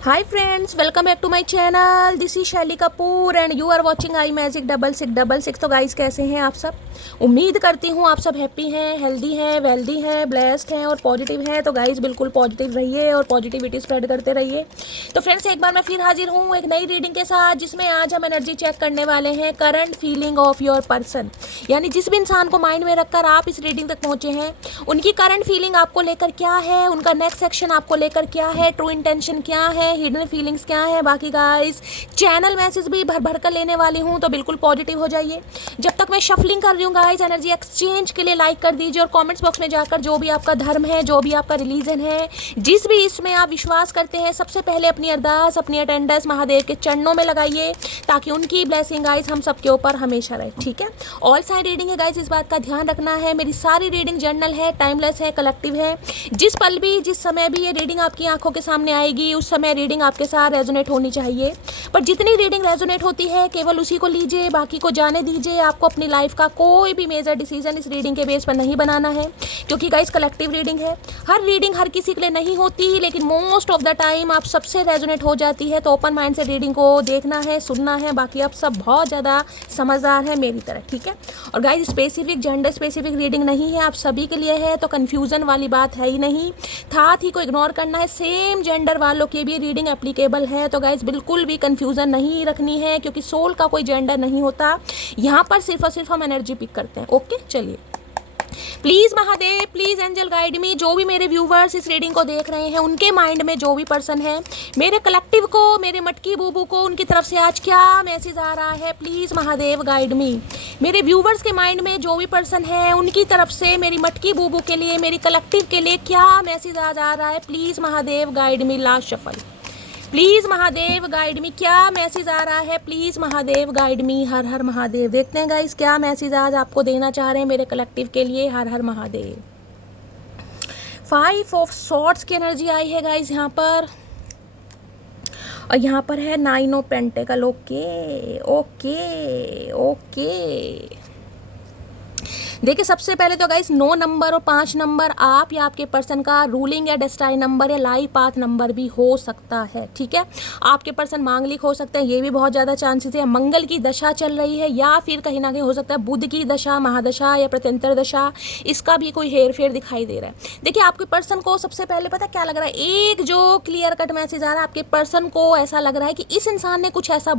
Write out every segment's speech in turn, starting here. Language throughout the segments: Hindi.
Hi friends, welcome back to my channel. This is Shaily Kapoor and you are watching I magic 6666। तो गाइस, कैसे हैं आप सब? उम्मीद करती हूँ आप सब हैप्पी हैं, हेल्दी हैं, वेल्दी हैं, ब्लेस्ड हैं और पॉजिटिव हैं। तो गाइस, बिल्कुल पॉजिटिव रहिए और पॉजिटिविटी स्प्रेड करते रहिए। तो फ्रेंड्स, एक बार मैं फिर हाजिर हूँ एक नई रीडिंग के साथ, जिसमें आज हम एनर्जी चेक करने वाले हैं current feeling of your person. यानी जिस भी इंसान को माइंड में रखकर आप इस रीडिंग तक पहुँचे हैं, उनकी करंट फीलिंग आपको लेकर क्या है, उनका नेक्स्ट एक्शन आपको लेकर क्या है, ट्रू इंटेंशन क्या है, हिडन फीलिंग्स क्या है। बाकी गाइस, चैनल मैसेज भी भर भर कर लेने वाली हूँ, तो बिल्कुल पॉजिटिव हो जाइए। जब तक मैं शफलिंग कर रही हूँ गाइस, एनर्जी एक्सचेंज के लिए लाइक कर दीजिए और कमेंट्स बॉक्स में जाकर जो भी आपका धर्म है, जो भी आपका रिलीजन है, जिस भी इसमें आप विश्वास करते हैं, सबसे पहले अपनी अरदास, अपनी अटेंडेंस महादेव के चरणों में लगाइए, ताकि उनकी ब्लेसिंग गाइस हम सबके ऊपर हमेशा रहे। ठीक है, ऑल साइड रीडिंग है गाइस, इस बात का ध्यान रखना है। मेरी सारी रीडिंग जर्नल है, टाइमलेस है, कलेक्टिव है। जिस पल भी, जिस समय भी ये रीडिंग आपकी आंखों के सामने आएगी, उस समय रीडिंग आपके साथ रेजोनेट होनी चाहिए। पर जितनी रीडिंग रेजोनेट होती है, केवल उसी को लीजिए, बाकी को जाने दीजिए। आपको अपनी लाइफ का कोई भी मेजर डिसीजन इस रीडिंग के बेस पर नहीं बनाना है, क्योंकि गाइस कलेक्टिव रीडिंग है। हर रीडिंग हर किसी के लिए नहीं होती, लेकिन मोस्ट ऑफ द टाइम आप सबसे रेजोनेट हो जाती है। तो ओपन माइंड से रीडिंग को देखना है, सुनना है। बाकी आप सब बहुत ज़्यादा समझदार हैं मेरी तरह, ठीक है। और guys, specific gender specific reading नहीं है, आप सभी के लिए है, तो कन्फ्यूज़न वाली बात है ही नहीं। था थी को इग्नोर करना है। सेम जेंडर वालों के भी रीडिंग एप्लीकेबल है। तो गाइस, बिल्कुल भी कन्फ्यूज़न नहीं रखनी है, क्योंकि सोल का कोई जेंडर नहीं होता। यहाँ पर सिर्फ और सिर्फ हम एनर्जी पिक करते हैं। ओके, चलिए। Please Mahadev, please angel guide me. जो भी मेरे व्यूवर्स इस रीडिंग को देख रहे हैं, उनके माइंड में जो भी पर्सन है, मेरे कलेक्टिव को, मेरे मटकी बूबू को, उनकी तरफ से आज क्या मैसेज आ रहा है, प्लीज़ महादेव गाइड मी। मेरे व्यूवर्स के माइंड में जो भी पर्सन है, उनकी तरफ से मेरी मटकी बूबू के लिए, मेरी कलेक्टिव के लिए क्या मैसेज आज आ रहा है, please Mahadev guide me. Last shuffle, please Mahadev guide मी। क्या मैसेज आ रहा है, प्लीज़ महादेव गाइड मी। हर हर महादेव। देखते हैं गाइस, क्या मैसेज आज आपको देना चाह रहे हैं मेरे कलेक्टिव के लिए। हर हर महादेव। 5 ऑफ सॉर्ड्स की एनर्जी आई है गाइस यहाँ पर, और यहाँ पर है 9 of pentacle. Okay okay okay. देखिए, सबसे पहले तो गाइस 9 नंबर और 5 नंबर आप या आपके पर्सन का रूलिंग या डेस्टाइन नंबर या लाइफ पाथ नंबर भी हो सकता है। ठीक है, आपके पर्सन मांगलिक हो सकते हैं, ये भी बहुत ज़्यादा चांसेस है। मंगल की दशा चल रही है, या फिर कहीं ना कहीं हो सकता है बुध की दशा, महादशा या प्रत्यंतर दशा, इसका भी कोई हेर फेर दिखाई दे रहा है। देखिए, आपके पर्सन को सबसे पहले पता क्या लग रहा है, एक जो क्लियर कट मैसेज आ रहा है, आपके पर्सन को ऐसा लग रहा है कि इस इंसान ने कुछ ऐसा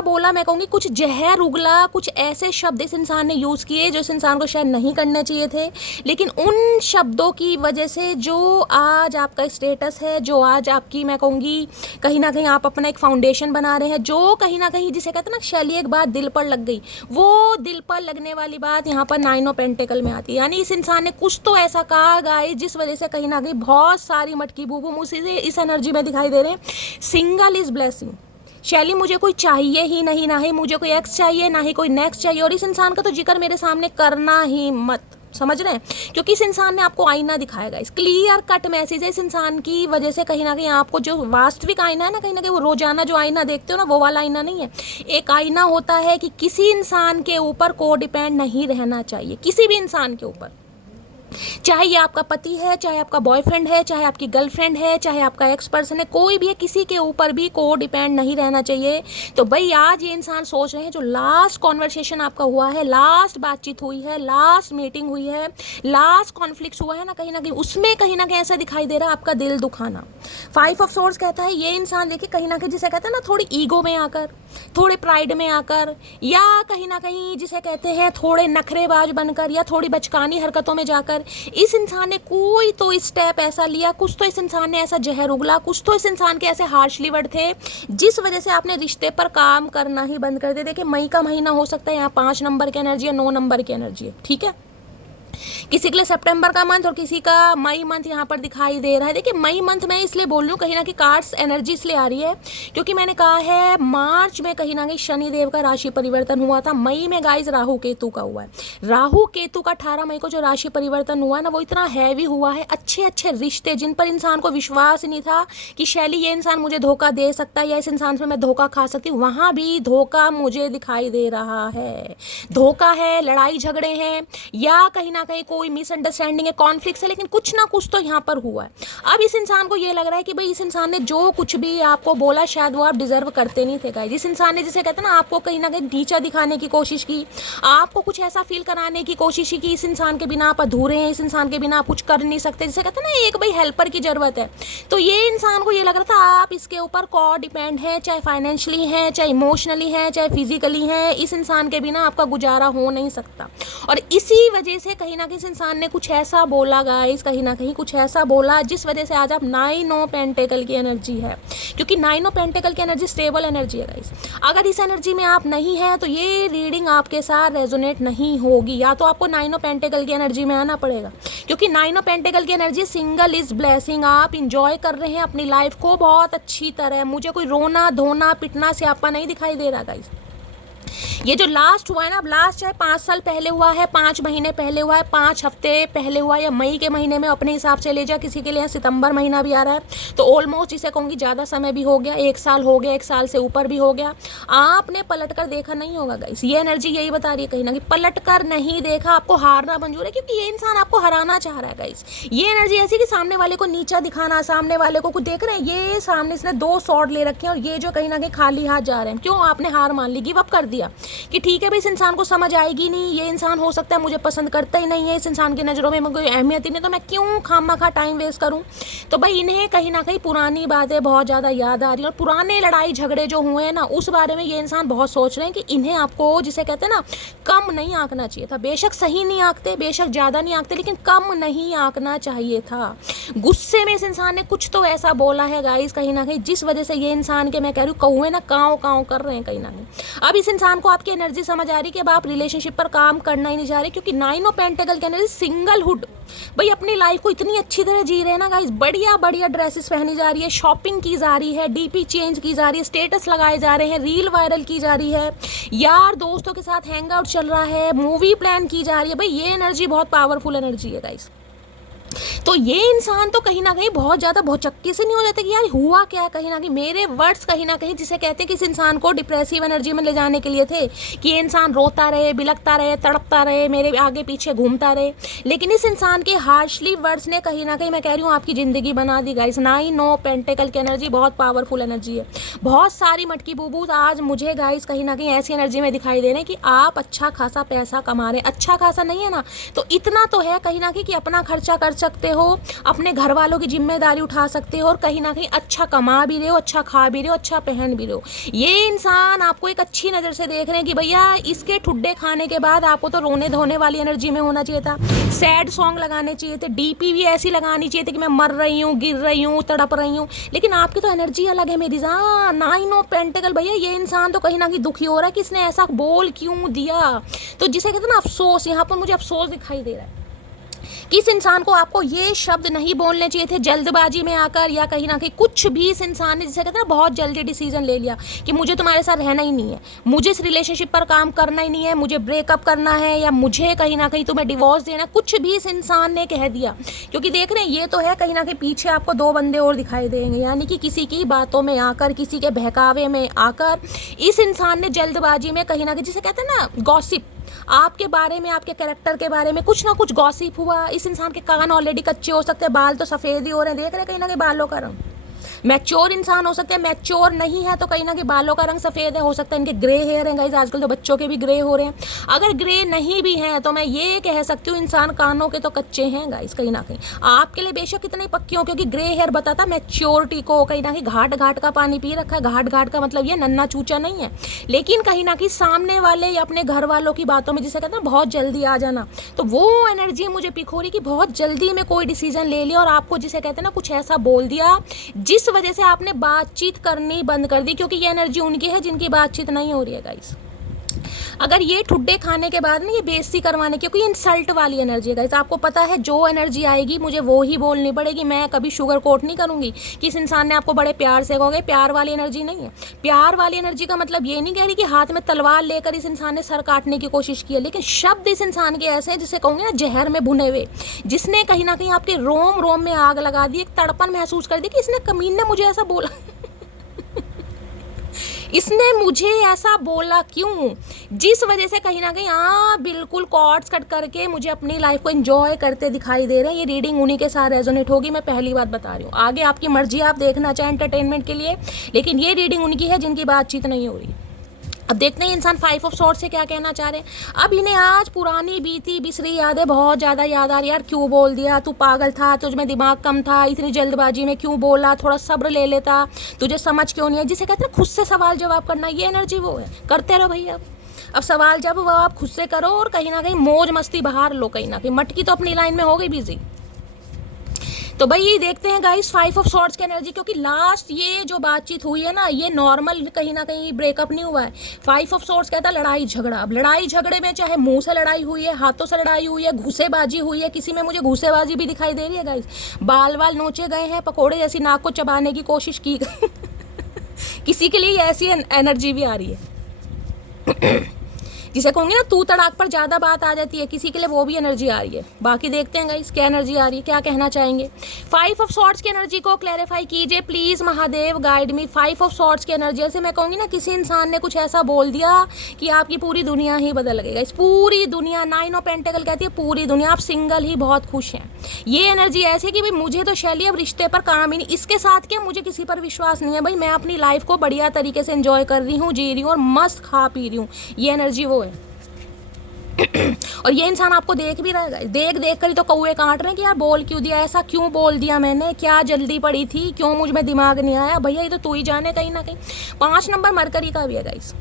बोला, मैं कहूँगी कुछ जहर उगला, कुछ ऐसे शब्द इस इंसान ने यूज़ किए जो इस इंसान को शायद नहीं करने चाहिए थे। लेकिन उन शब्दों की वजह से जो आज आपका स्टेटस है, जो आज आपकी, मैं कहूँगी कहीं ना कहीं आप अपना एक फाउंडेशन बना रहे हैं, जो कहीं ना कहीं जिसे कहते हैं ना, शैली एक बात दिल पर लग गई, वो दिल पर लगने वाली बात यहाँ पर 9 ऑफ पेंटिकल में आती है। यानी इस इंसान ने कुछ तो ऐसा कहा गाइस, जिस वजह से कहीं ना कहीं बहुत सारी मटकी बूबू मुझे इस एनर्जी में दिखाई दे रहे हैं। Single is blessing. शैली, मुझे कोई चाहिए ही नहीं, ना ही मुझे कोई एक्स चाहिए, ना ही कोई नेक्स्ट चाहिए, और इस इंसान का तो जिक्र मेरे सामने करना ही मत। समझ रहे हैं? क्योंकि इस इंसान ने आपको आईना दिखाएगा। इस क्लियर कट मैसेज है, इस इंसान की वजह से कहीं ना कहीं आपको जो वास्तविक आईना है ना, कहीं ना कहीं वो रोजाना जो आईना देखते हो ना, वो वाला आईना नहीं है। एक आईना होता है कि किसी इंसान के ऊपर को डिपेंड नहीं रहना चाहिए, किसी भी इंसान के ऊपर, चाहे ये आपका पति है, चाहे आपका बॉयफ्रेंड है, चाहे आपकी गर्लफ्रेंड है, चाहे आपका एक्स पर्सन है, कोई भी है, किसी के ऊपर भी को डिपेंड नहीं रहना चाहिए। तो भाई, आज ये इंसान सोच रहे हैं, जो लास्ट कॉन्वर्सेशन आपका हुआ है, लास्ट बातचीत हुई है, लास्ट मीटिंग हुई है, लास्ट कॉन्फ्लिक्ट हुआ है ना कहीं उसमें कहीं ना कहीं ऐसा दिखाई दे रहा है आपका दिल दुखाना। 5 ऑफ सोर्ड्स कहता है ये इंसान, देखिए कहीं ना कहीं जिसे कहते हैं ना, थोड़ी ईगो में आकर, थोड़े प्राइड में आकर, या कहीं ना कहीं जिसे कहते हैं थोड़े नखरेबाज बनकर, या थोड़ी बचकानी हरकतों में जाकर इस इंसान ने कोई तो स्टेप ऐसा लिया, कुछ तो इस इंसान ने ऐसा जहर उगला, कुछ तो इस इंसान के ऐसे हार्शली वर्ड थे, जिस वजह से आपने रिश्ते पर काम करना ही बंद कर दिया। देखिए, मई का महीना हो सकता है, यहाँ 5 नंबर की एनर्जी है, 9 नंबर की एनर्जी है। ठीक है, किसी के लिए सितंबर का मंथ और किसी का मई मंथ यहाँ पर दिखाई दे रहा है। देखिए, मई मंथ में इसलिए बोल रही हूँ, कहीं ना कहीं कार्ड्स एनर्जी इसलिए आ रही है क्योंकि मैंने कहा है मार्च में कहीं ना कहीं शनि देव का राशि परिवर्तन हुआ था। मई में गाइस राहु केतु का हुआ है। राहु केतु का 18 मई को जो राशि परिवर्तन हुआ ना, वो इतना हैवी हुआ है। अच्छे अच्छे रिश्ते जिन पर इंसान को विश्वास नहीं था कि शैली ये इंसान मुझे धोखा दे सकता है या इस इंसान से मैं धोखा खा सकती हूँ, वहाँ भी धोखा मुझे दिखाई दे रहा है। धोखा है, लड़ाई झगड़े हैं, या कहीं ना कहीं कोई मिसअंडरस्टैंडिंग है, कॉन्फ्लिक्ट है, लेकिन कुछ ना कुछ तो यहाँ पर हुआ है। अब इस इंसान को ये लग रहा है कि भाई इस इंसान ने जो कुछ भी आपको बोला शायद वो आप डिजर्व करते नहीं थे गाइस। जिस इंसान ने, जिसे कहते हैं ना, आपको कहीं ना कहीं नीचा दिखाने की कोशिश की, आपको कुछ ऐसा फील कराने की कोशिश की कि इस इंसान के बिना आप अधूरे हैं, इस इंसान के बिना आप कुछ कर नहीं सकते, जिसे कहते हैं ना एक भाई हेल्पर की जरूरत है। तो ये इंसान को ये लग रहा था आप इसके ऊपर को डिपेंड है, चाहे फाइनेंशियली है, चाहे इमोशनली है, चाहे फिजिकली है, इस इंसान के बिना आपका गुजारा हो नहीं सकता। और इसी वजह से कहीं ना कहीं इस इंसान ने कुछ ऐसा बोला गाइस, कहीं ना कहीं कुछ ऐसा बोला जिस वजह से आज आप 9 ऑफ पेंटिकल की एनर्जी है, क्योंकि 9 ऑफ पेंटिकल की एनर्जी स्टेबल एनर्जी है गाइस। अगर इस एनर्जी में आप नहीं है तो ये रीडिंग आपके साथ रेजोनेट नहीं होगी, या तो आपको 9 ऑफ पेंटिकल की एनर्जी में आना पड़ेगा, क्योंकि 9 ऑफ पेंटिकल की एनर्जी सिंगल इज ब्लेसिंग। आप इंजॉय कर रहे हैं अपनी लाइफ को बहुत अच्छी तरह, मुझे कोई रोना धोना पिटना से आपका नहीं दिखाई दे रहा गाइस। ये जो लास्ट हुआ है ना, अब लास्ट चाहे 5 साल पहले हुआ है, 5 महीने पहले हुआ है, 5 हफ्ते पहले हुआ है, या मई के महीने में अपने हिसाब से ले जा, किसी के लिए सितंबर महीना भी आ रहा है, तो ऑलमोस्ट इसे कहूँगी ज़्यादा समय भी हो गया, 1 साल हो गया, 1 साल से ऊपर भी हो गया। आपने पलट कर देखा नहीं होगा गाइस, ये एनर्जी यही बता रही है कहीं ना कहीं, पलट कर नहीं देखा, आपको हारना मंजूर है, क्योंकि ये इंसान आपको हराना चाह रहा है गाइस। ये एनर्जी ऐसी कि सामने वाले को नीचा दिखाना, सामने वाले को कुछ देख रहे हैं, ये सामने इसने 2 शॉट ले रखे हैं और ये जो कहीं ना कहीं खाली हाथ जा रहे हैं। क्यों? आपने हार मान ली, गिव अप कर दिया कि ठीक है भाई इस इंसान को समझ आएगी नहीं, ये इंसान हो सकता है मुझे पसंद करता ही नहीं है, इस इंसान की नज़रों में कोई अहमियत ही नहीं, तो मैं क्यों खामखा टाइम वेस्ट करूं। तो भाई इन्हें कहीं ना कहीं पुरानी बातें बहुत ज़्यादा याद आ रही हैं, और पुराने लड़ाई झगड़े जो हुए हैं ना, उस बारे में ये इंसान बहुत सोच रहे हैं कि इन्हें आपको, जिसे कहते हैं ना, कम नहीं आंकना चाहिए था। बेशक सही नहीं आंकते, बेशक ज़्यादा नहीं आंकते, लेकिन कम नहीं आंकना चाहिए था। गुस्से में इस इंसान ने कुछ तो ऐसा बोला है गाइस कहीं ना कहीं, जिस वजह से ये इंसान के, मैं कह रही हूँ, कौवे ना काँव काँव कर रहे हैं कहीं ना कहीं। अब इस इंसान को आपकी एनर्जी समझ आ रही कि अब आप रिलेशनशिप पर काम करना ही नहीं चाह रहे, क्योंकि 9 ऑफ पेंटिकल की एनर्जी सिंगलहुड। भाई अपनी लाइफ को इतनी अच्छी तरह जी रहे हैं ना गाइस, बढ़िया बढ़िया ड्रेसेस पहनी जा रही है, शॉपिंग की जा रही है, डीपी चेंज की जा रही है, स्टेटस लगाए जा रहे हैं, रील वायरल की जा रही है, यार दोस्तों के साथ हैंग आउट चल रहा है, मूवी प्लान की जा रही है। भाई ये एनर्जी बहुत पावरफुल एनर्जी है गाइस। तो ये इंसान तो कहीं ना कहीं बहुत ज़्यादा भौचक्के से नहीं हो जाते कि यार हुआ क्या, कहीं ना कहीं मेरे वर्ड्स कहीं ना कहीं, जिसे कहते हैं कि इस इंसान को डिप्रेसिव एनर्जी में ले जाने के लिए थे कि ये इंसान रोता रहे, बिलखता रहे, तड़पता रहे, मेरे आगे पीछे घूमता रहे, लेकिन इस इंसान के हार्शली वर्ड्स ने कहीं ना कहीं, मैं कह रही हूँ, आपकी ज़िंदगी बना दी गाइस। 9 ऑफ पेंटिकल की एनर्जी बहुत पावरफुल एनर्जी है। बहुत सारी मटकी बूबूज आज मुझे गाइस कहीं ना कहीं ऐसी एनर्जी में दिखाई दे रहे हैं कि आप अच्छा खासा पैसा कमा रहे हैं। अच्छा खासा नहीं है ना, तो इतना तो है कहीं ना कहीं कि अपना खर्चा कर सकते हो, अपने घर वालों की जिम्मेदारी उठा सकते हो, और कहीं ना कहीं अच्छा कमा भी रहे हो, अच्छा खा भी रहे हो, अच्छा पहन भी रहे हो। ये इंसान आपको एक अच्छी नज़र से देख रहे हैं कि भैया इसके ठुड्डे खाने के बाद आपको तो रोने धोने वाली एनर्जी में होना चाहिए था, सैड सॉन्ग लगाने चाहिए थे, डीपी भी ऐसी लगानी चाहिए थी कि मैं मर रही हूँ, गिर रही हूँ, तड़प रही हूँ, लेकिन आपकी तो एनर्जी अलग है मेरी जान। 9 ऑफ पेंटिकल, भैया ये इंसान तो कहीं ना कहीं दुखी हो रहा है कि इसने ऐसा बोल क्यों दिया। तो जिसे कहते हैं ना अफसोस, यहाँ पर मुझे अफसोस दिखाई दे रहा है कि इस इंसान को आपको ये शब्द नहीं बोलने चाहिए थे जल्दबाजी में आकर, या कहीं ना कहीं कुछ भी इस इंसान ने, जिसे कहते हैं ना, बहुत जल्दी डिसीजन ले लिया कि मुझे तुम्हारे साथ रहना ही नहीं है, मुझे इस रिलेशनशिप पर काम करना ही नहीं है, मुझे ब्रेकअप करना है, या मुझे कहीं ना कहीं तुम्हें डिवोर्स देना, कुछ भी इस इंसान ने कह दिया। क्योंकि देख रहे हैं ये तो है कहीं ना कहीं पीछे आपको 2 बंदे और दिखाई देंगे, यानी कि किसी की बातों में आकर, किसी के बहकावे में आकर इस इंसान ने जल्दबाजी में कहीं ना कहीं, जिसे कहते हैं ना गॉसिप, आपके बारे में, आपके कैरेक्टर के बारे में कुछ ना कुछ गॉसिप हुआ। इस इंसान के कान ऑलरेडी कच्चे हो सकते हैं, बाल तो सफ़ेद ही हो रहे हैं, देख रहे हैं कहीं ना कहीं बालों का रंग। मैच्योर इंसान हो सकते हैं, मैच्योर नहीं है तो कहीं ना कहीं बालों का रंग सफ़ेद है, हो सकता है इनके ग्रे हेयर हैं गाइस, आजकल तो बच्चों के भी ग्रे हो रहे हैं। अगर ग्रे नहीं भी हैं तो मैं ये कह सकती हूँ इंसान कानों के तो कच्चे हैं गाइस कहीं ना कहीं। आपके लिए बेशक कितने पक्के हो, क्योंकि ग्रे हेयर बताता मैच्योरिटी को, कहीं ना कहीं घाट घाट का पानी पी रखा है। घाट घाट का मतलब ये नन्ना चूचा नहीं है, लेकिन कहीं ना कहीं सामने वाले या अपने घर वालों की बातों में, जिसे कहते हैं बहुत जल्दी आ जाना, तो वो एनर्जी मुझे पिक हो रही कि बहुत जल्दी में कोई डिसीजन ले लिया और आपको, जिसे कहते हैं ना, कुछ ऐसा बोल दिया जिस वजह से आपने बातचीत करनी बंद कर दी। क्योंकि ये एनर्जी उनकी है जिनकी बातचीत नहीं हो रही है गाइस। अगर ये ठुड्डे खाने के बाद ना ये बेइज्जती करवाने, क्योंकि इंसल्ट वाली एनर्जी है गाइस, आपको पता है जो एनर्जी आएगी मुझे वो ही बोलनी पड़ेगी। मैं कभी शुगर कोट नहीं करूंगी कि इस इंसान ने आपको बड़े प्यार से कहोगे, प्यार वाली एनर्जी नहीं है। प्यार वाली एनर्जी का मतलब ये नहीं कह रही कि हाथ में तलवार लेकर इस इंसान ने सर काटने की कोशिश की है, लेकिन शब्द इस इंसान के ऐसे हैं जिसे कहूँगे ना जहर में भुने हुए, जिसने कहीं ना कहीं आपके रोम रोम में आग लगा दी, एक तड़पन महसूस कर दी कि इसने कमीन ने मुझे ऐसा बोला। इसने मुझे ऐसा बोला क्यों, जिस वजह से कहीं ना कहीं बिल्कुल कॉर्ड्स कट करके मुझे अपनी लाइफ को एंजॉय करते दिखाई दे रहे हैं। ये रीडिंग उन्हीं के साथ रेजोनेट होगी, मैं पहली बात बता रही हूँ। आगे आपकी मर्जी, आप देखना चाहें एंटरटेनमेंट के लिए, लेकिन ये रीडिंग उनकी है जिनकी बातचीत नहीं हो रही। अब देखते हैं इंसान 5 ऑफ सॉर्ड्स से क्या कहना चाह रहे हैं। अब इन्हें आज पुरानी बीती बिसरी यादें बहुत ज़्यादा याद आ रही है। यार क्यों बोल दिया, तू पागल था, तुझ में दिमाग कम था, इतनी जल्दबाजी में क्यों बोला, थोड़ा सब्र ले लेता, तुझे समझ क्यों नहीं है। जिसे कहते हैं खुद से सवाल जवाब करना, ये एनर्जी वो है। करते रहो भैया। अब सवाल जब वो आप खुद से करो और कहीं ना कहीं मौज मस्ती बाहर लो। कहीं ना कहीं मटकी तो अपनी लाइन में हो गई बिजी। तो भाई ये देखते हैं गाइस 5 ऑफ सॉर्ड्स की एनर्जी, क्योंकि लास्ट ये जो बातचीत हुई है ना, ये नॉर्मल कहीं ना कहीं ब्रेकअप नहीं हुआ है। 5 ऑफ सॉर्ड्स कहता है लड़ाई झगड़ा। अब लड़ाई झगड़े में चाहे मुंह से लड़ाई हुई है, हाथों से लड़ाई हुई है, घुसेबाजी हुई है, किसी में मुझे घुसेबाजी भी दिखाई दे रही है गाइस। बाल वाल नोचे गए हैं, पकोड़े जैसी नाक को चबाने की कोशिश की गई किसी के लिए ऐसी एनर्जी भी आ रही है जिसे कहूँगी ना तू तड़ाक पर ज़्यादा बात आ जाती है, किसी के लिए वो भी एनर्जी आ रही है। बाकी देखते हैं गाइस क्या एनर्जी आ रही है, क्या कहना चाहेंगे। 5 ऑफ सॉर्ड्स की एनर्जी को क्लैरिफाई कीजिए please, Mahadev guide me. 5 of swords की एनर्जी से मैं कहूँगी ना, किसी इंसान ने कुछ ऐसा बोल दिया कि आपकी पूरी दुनिया ही बदल गई गाइस। पूरी दुनिया, 9 ऑफ पेंटिकल कहती है पूरी दुनिया। आप सिंगल ही बहुत खुश हैं। ये एनर्जी ऐसी कि भाई मुझे तो शैली अब रिश्ते पर काम ही नहीं, इसके साथ क्या मुझे किसी पर विश्वास नहीं है भाई। मैं अपनी लाइफ को बढ़िया तरीके से एंजॉय कर रही हूँ, जी रही हूँ और मस्त खा पी रही हूँ। ये एनर्जी वो है और ये इंसान आपको देख भी रहा है। देख देख कर ही तो कौवे काट रहे हैं कि यार बोल क्यों दिया, ऐसा क्यों बोल दिया मैंने, क्या जल्दी पड़ी थी, क्यों मुझ में दिमाग नहीं आया। भैया ये तो तू ही जाने कहीं ना कहीं। 5 नंबर मरकरी का भी है गाइस।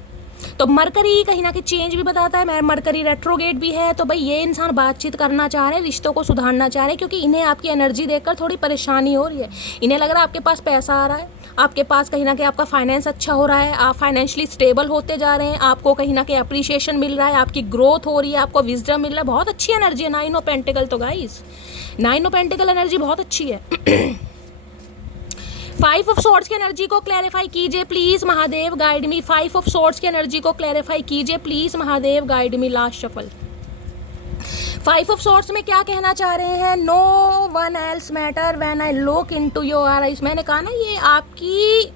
तो मरकरी कहीं ना कहीं चेंज भी बताता है, मरकरी रेट्रोगेट भी है। तो भाई ये इंसान बातचीत करना चाह रहे हैं, रिश्तों को सुधारना चाह रहे हैं, क्योंकि इन्हें आपकी एनर्जी देखकर थोड़ी परेशानी हो रही है। इन्हें लग रहा है आपके पास पैसा आ रहा है, आपके पास कहीं ना कहीं आपका फाइनेंस अच्छा हो रहा है, आप फाइनेंशियली स्टेबल होते जा रहे हैं, आपको कहीं ना कहीं अप्रिशिएशन मिल रहा है, आपकी ग्रोथ हो रही है, आपको विजडम मिल रहा है। बहुत अच्छी एनर्जी है 9 ऑफ पेंटिकल। तो गाइस 9 ऑफ पेंटिकल एनर्जी बहुत अच्छी है 5 ऑफ सॉर्ड्स की एनर्जी को क्लैरिफाई कीजिए please, Mahadev guide me. 5 of swords की एनर्जी को क्लैरिफाई कीजिए please, Mahadev guide me. Last shuffle. 5 of swords में क्या कहना चाह रहे हैं। No one else matter when I look into your eyes. मैंने कहा ना ये आपकी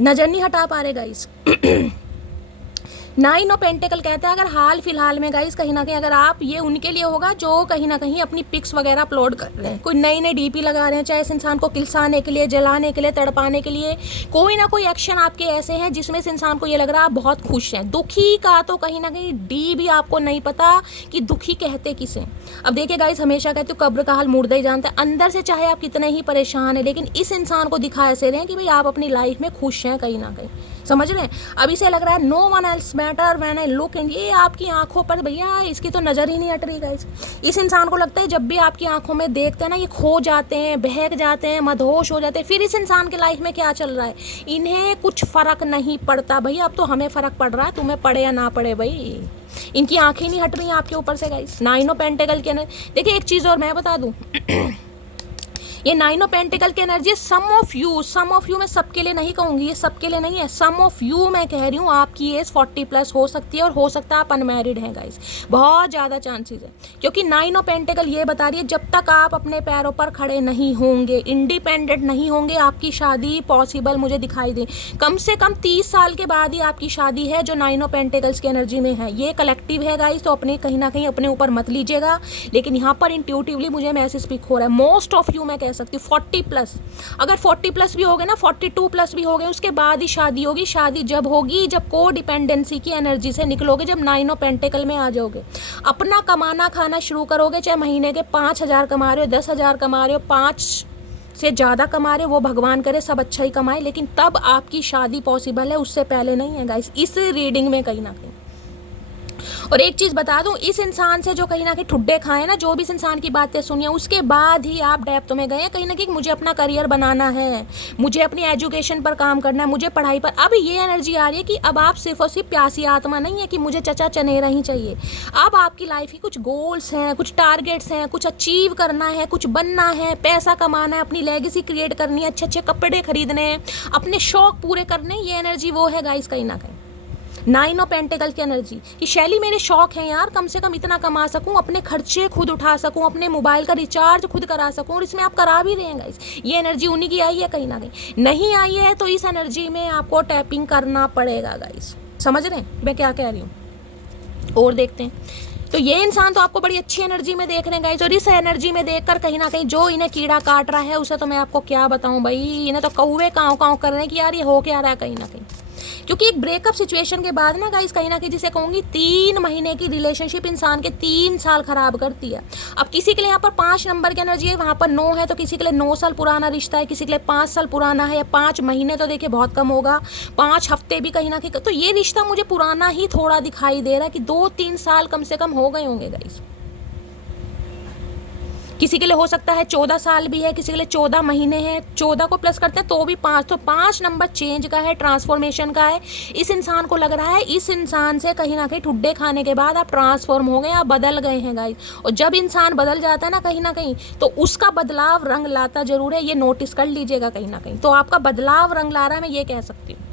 नजर नहीं हटा पा रहे गाइस 9 ऑफ पेंटिकल कहते हैं अगर हाल फिलहाल में गाइस कहीं ना कहीं अगर आप, ये उनके लिए होगा जो कहीं ना कहीं अपनी पिक्स वगैरह अपलोड कर रहे हैं, कोई नई नई डीपी लगा रहे हैं, चाहे इस इंसान को किलसाने के लिए, जलाने के लिए, तड़पाने के लिए, कोई ना कोई एक्शन आपके ऐसे हैं जिसमें इस इंसान को ये लग रहा है आप बहुत खुश हैं। दुखी का तो कहीं ना कहीं डी भी आपको नहीं पता कि दुखी कहते किसे। अब देखिए गाइस, हमेशा कहते हो कब्र का हाल मुर्दा ही जानता है। अंदर से चाहे आप कितने ही परेशान हैं, लेकिन इस इंसान को दिखा ऐसे रहे हैं कि भाई आप अपनी लाइफ में खुश हैं कहीं ना कहीं। समझ रहे हैं। अब इसे लग रहा है no one else matter when I look in. ये आपकी आंखों पर भैया इसकी तो नज़र ही नहीं हट रही गाइस। इस इंसान को लगता है जब भी आपकी आंखों में देखते हैं ना, ये खो जाते हैं, बहक जाते हैं, मदहोश हो जाते हैं। फिर इस इंसान के लाइफ में क्या चल रहा है, इन्हें कुछ फ़र्क नहीं पड़ता भाई। अब तो हमें फ़र्क पड़ रहा है, तुम्हें पड़े या ना पड़े भाई। इनकी आंखें नहीं हट रही हैं आपके ऊपर से गाइस। 9 ऑफ पेंटिकल के अंदर देखिए एक चीज़ और मैं बता दूँ ये 9 ऑफ पेंटिकल की एनर्जी सम ऑफ यू मैं सबके लिए नहीं कहूँगी, ये सबके लिए नहीं है। सम ऑफ यू मैं कह रही हूँ आपकी एज 40+ हो सकती है और हो सकता है आप अनमैरिड हैं गाइस। बहुत ज़्यादा चांसेस है, क्योंकि 9 ऑफ पेंटिकल ये बता रही है जब तक आप अपने पैरों पर खड़े नहीं होंगे, इंडिपेंडेंट नहीं होंगे, आपकी शादी पॉसिबल मुझे दिखाई दे। कम से कम 30 साल के बाद ही आपकी शादी है, जो 9 ऑफ पेंटिकल्स की एनर्जी में है। ये कलेक्टिव है गाइस, तो अपने कहीं ना कहीं अपने ऊपर मत लीजिएगा, लेकिन यहाँ पर इंट्यूटिवली मुझे मैसेज पिक हो रहा है। मोस्ट ऑफ यू मैं सकती हूँ 40+। अगर 40+ भी हो गए ना, 42+ भी हो गए, उसके बाद ही शादी होगी। शादी जब होगी जब को डिपेंडेंसी की एनर्जी से निकलोगे, जब 9 ऑफ पेंटिकल में आ जाओगे, अपना कमाना खाना शुरू करोगे। चाहे महीने के 5,000 कमा रहे हो, 10,000 कमा रहे हो, 5 से ज़्यादा कमा रहे हो, वो भगवान करे सब अच्छा ही कमाए, लेकिन तब आपकी शादी पॉसिबल है, उससे पहले नहीं है गाइस, इस रीडिंग में कहीं ना कहीं। और एक चीज़ बता दूं, इस इंसान से जो कहीं ना कहीं ठुड्डे खाए ना, जो भी इस इंसान की बातें सुनिए, उसके बाद ही आप डेप्थ में गए कहीं ना कहीं। मुझे अपना करियर बनाना है, मुझे अपनी एजुकेशन पर काम करना है, मुझे पढ़ाई पर। अब ये एनर्जी आ रही है कि अब आप सिर्फ और सिर्फ प्यासी आत्मा नहीं है कि मुझे चचा चनेरा ही चाहिए। अब आपकी लाइफ की कुछ गोल्स हैं, कुछ टारगेट्स हैं, कुछ अचीव करना है, कुछ बनना है, पैसा कमाना है, अपनी लेगेसी क्रिएट करनी है, अच्छे अच्छे कपड़े खरीदने हैं, अपने शौक पूरे करने। ये एनर्जी वो है गाइस कहीं ना कहीं। नाइन ऑफ पेंटिकल की एनर्जी कि शैली मेरे शौक हैं यार, कम से कम इतना कमा सकूं, अपने खर्चे खुद उठा सकूं, अपने मोबाइल का रिचार्ज खुद करा सकूं, और इसमें आप करा भी रहे हैं गाइस। ये एनर्जी उन्हीं की आई है, कहीं ना कहीं नहीं आई है तो इस एनर्जी में आपको टैपिंग करना पड़ेगा गाइस। समझ रहे हैं मैं क्या कह रही हूँ? और देखते हैं तो ये इंसान तो आपको बड़ी अच्छी एनर्जी में देख रहे हैं गाइस, और इस एनर्जी में देखकर कहीं ना कहीं जो इन्हें कीड़ा काट रहा है उसे तो मैं आपको क्या बताऊं भाई, इन्हें तो कौवे काँव काँव कर रहे हैं कि यार ये हो क्या रहा है कहीं ना कहीं। क्योंकि एक ब्रेकअप सिचुएशन के बाद ना गाइस कहीं ना कहीं जिसे कहूँगी 3 महीने की रिलेशनशिप इंसान के 3 साल खराब करती है। अब किसी के लिए यहाँ पर 5 नंबर की एनर्जी है, वहाँ पर 9 है, तो किसी के लिए 9 साल पुराना रिश्ता है, किसी के लिए 5 साल पुराना है, या 5 महीने तो देखिए बहुत कम होगा, 5 हफ्ते भी कहीं ना कहीं, तो ये रिश्ता मुझे पुराना ही थोड़ा दिखाई दे रहा है कि 2-3 साल कम से कम हो गए होंगे गाइस। किसी के लिए हो सकता है 14 साल भी है, किसी के लिए 14 महीने हैं, 14 को प्लस करते हैं तो भी 5, तो 5 नंबर चेंज का है, ट्रांसफॉर्मेशन का है। इस इंसान को लग रहा है इस इंसान से कहीं ना कहीं ठुड्डे खाने के बाद आप ट्रांसफॉर्म हो गए, आप बदल गए हैं गाइस। और जब इंसान बदल जाता है ना कहीं तो उसका बदलाव रंग लाता जरूर है, ये नोटिस कर लीजिएगा कहीं ना कहीं। तो आपका बदलाव रंग ला रहा है, मैं ये कह सकती हूँ।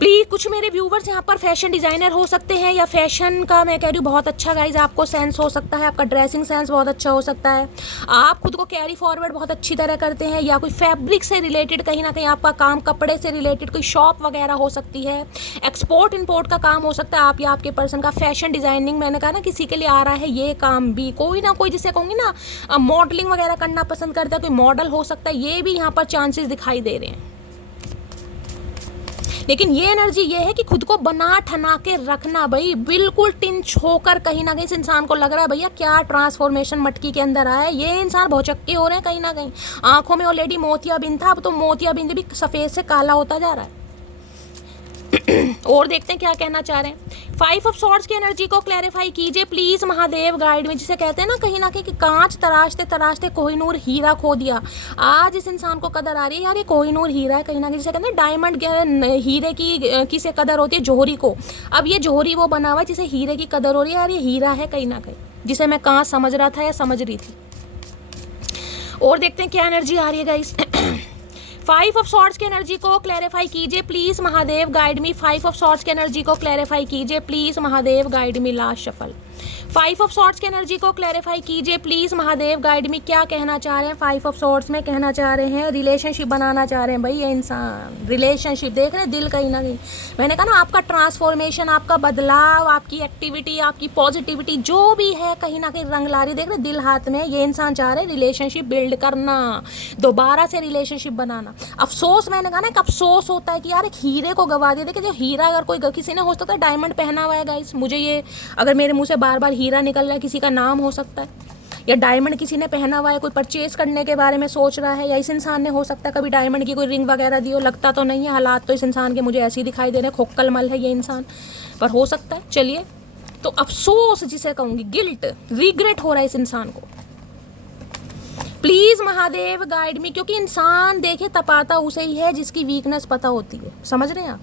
प्लीज़ कुछ मेरे व्यूवर्स यहाँ पर फैशन डिज़ाइनर हो सकते हैं, या फैशन का मैं कह रही हूँ बहुत अच्छा गाइज आपको सेंस हो सकता है, आपका ड्रेसिंग सेंस बहुत अच्छा हो सकता है, आप खुद को कैरी फॉरवर्ड बहुत अच्छी तरह करते हैं, या कोई फैब्रिक से रिलेटेड कहीं ना कहीं आपका काम, कपड़े से रिलेटेड कोई शॉप वगैरह हो सकती है, एक्सपोर्ट इम्पोर्ट का काम हो सकता है आप या आपके पर्सन का, फैशन डिज़ाइनिंग मैंने कहा ना किसी के लिए आ रहा है ये काम भी, कोई ना कोई जिसे कहूँगी ना मॉडलिंग वगैरह करना पसंद करता है, कोई मॉडल हो सकता है, ये भी यहाँ पर चांसेस दिखाई दे रहे हैं। लेकिन ये एनर्जी ये है कि खुद को बना ठना के रखना भाई, बिल्कुल टिंच होकर कहीं ना कहीं इस इंसान को लग रहा है भैया क्या ट्रांसफॉर्मेशन मटकी के अंदर आया है, ये इंसान भौचक्के हो रहे हैं कहीं ना कहीं, आंखों में ऑलरेडी मोतियाबिंद था, अब तो मोतियाबिंद भी सफ़ेद से काला होता जा रहा है। और देखते हैं क्या कहना चाह रहे हैं। 5 ऑफ सॉर्ड्स की एनर्जी को क्लैरिफाई कीजिए प्लीज महादेव गाइड में, जिसे कहते हैं ना कहीं ना कहीं कि कांच तराशते तराशते कोहिनूर हीरा खो दिया। आज इस इंसान को कदर आ रही है यार, ये कोहिनूर हीरा है कहीं ना कहीं, जिसे कहते हैं डायमंड हीरे की किसे कदर होती है, जोहरी को। अब ये जोहरी वो बना हुआ है जिसे हीरे की कदर हो रही है, यार ये हीरा है कहीं ना कहीं, जिसे मैं कहाँ समझ रहा था या समझ रही थी। और देखते हैं क्या एनर्जी आ रही है गाइस। 5 ऑफ सॉर्ड्स की एनर्जी को क्लैरिफाई कीजिए please Mahadev guide me, 5 of swords की एनर्जी को क्लैरिफाई कीजिए please Mahadev guide me, last shuffle. 5 of swords की एनर्जी को क्लैरिफाई कीजिए प्लीज महादेव गाइड मी, क्या कहना चाह रहे हैं 5 ऑफ सॉर्ड्स में? कहना चाह रहे हैं रिलेशनशिप बनाना चाह रहे हैं भाई ये इंसान, रिलेशनशिप देख रहे हैं, दिल कहीं ना कहीं, मैंने कहा ना आपका ट्रांसफॉर्मेशन, आपका बदलाव, आपकी एक्टिविटी, आपकी पॉजिटिविटी जो भी है कहीं ना कहीं रंग ला रही, देख रहे दिल हाथ में, ये इंसान चाह रहे हैं रिलेशनशिप बिल्ड करना, दोबारा से रिलेशनशिप बनाना। अफसोस, मैंने कहा ना एक अफसोस होता है कि यार एक हीरे को गवा दिया। देखिए जो हीरा अगर कोई किसी ने हो सकता है डायमंड पहना हुआ है गाइस, मुझे ये अगर मेरे मुंह से बार बार हीरा निकल रहा है, किसी का नाम हो सकता है, या डायमंड किसी ने पहना हुआ है, कोई परचेज करने के बारे में सोच रहा है, या इस इंसान ने हो सकता है कभी डायमंड की कोई रिंग वगैरह दी हो, लगता तो नहीं है, हालात तो इस इंसान के मुझे ऐसे ही दिखाई दे रहे हैं, खोक्कल मल है ये इंसान, पर हो सकता है। चलिए, तो अफसोस जिसे कहूँगी, गिल्ट, रिग्रेट हो रहा है इस इंसान को। प्लीज महादेव गाइड मी, क्योंकि इंसान देखे तपाता उसे ही है जिसकी वीकनेस पता होती है, समझ रहे हैं आप?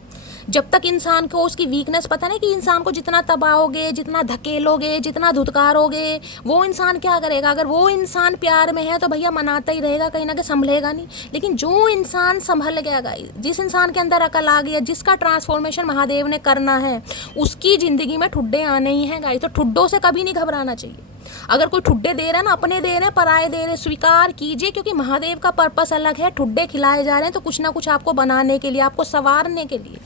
जब तक इंसान को उसकी वीकनेस पता नहीं, कि इंसान को जितना दबाओगे, जितना धकेलोगे, जितना धुतकारोगे, वो इंसान क्या करेगा? अगर वो इंसान प्यार में है तो भैया मनाता ही रहेगा, कहीं ना कहीं संभलेगा नहीं। लेकिन जो इंसान संभल गया गाइस, जिस इंसान के अंदर अकल आ गया, जिसका ट्रांसफॉर्मेशन महादेव ने करना है, उसकी ज़िंदगी में ठुड्डे आने ही हैं गाइस। तो ठुड्डों से कभी नहीं घबराना चाहिए। अगर कोई ठुड्डे दे रहा है ना, अपने दे रहे हैं, पराए दे रहे हैं, स्वीकार कीजिए, क्योंकि महादेव का पर्पस अलग है। ठुड्डे खिलाए जा रहे हैं तो कुछ ना कुछ आपको बनाने के लिए, आपको संवारने के लिए।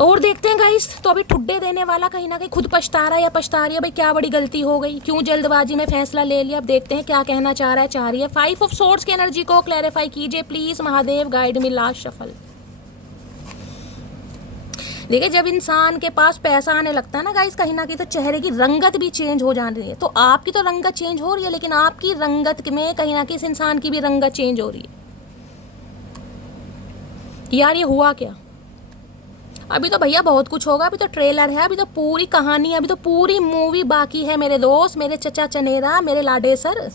और देखते हैं गाइस, तो अभी ठुड्डे देने वाला कहीं ना कहीं खुद पछता रहा है या पछता रही है, भाई क्या बड़ी गलती हो गई, क्यों जल्दबाजी में फैसला ले लिया। अब देखते हैं क्या कहना चाह रही है। 5 ऑफ सोर्ड्स की एनर्जी को क्लैरिफाई कीजिए please Mahadev guide me, last shuffle. देखिए जब इंसान के पास पैसा आने लगता है ना गाइस, कहीं ना कहीं तो चेहरे की रंगत भी चेंज हो जा रही है। तो आपकी तो रंगत चेंज हो रही है, लेकिन आपकी रंगत में कहीं ना कहीं इस इंसान की भी रंगत चेंज हो रही है। यार ये हुआ क्या? अभी तो भैया बहुत कुछ होगा, अभी तो ट्रेलर है, अभी तो पूरी कहानी है, अभी तो पूरी मूवी बाकी है मेरे दोस्त, मेरे चचा चनेरा, मेरे लाडे सर।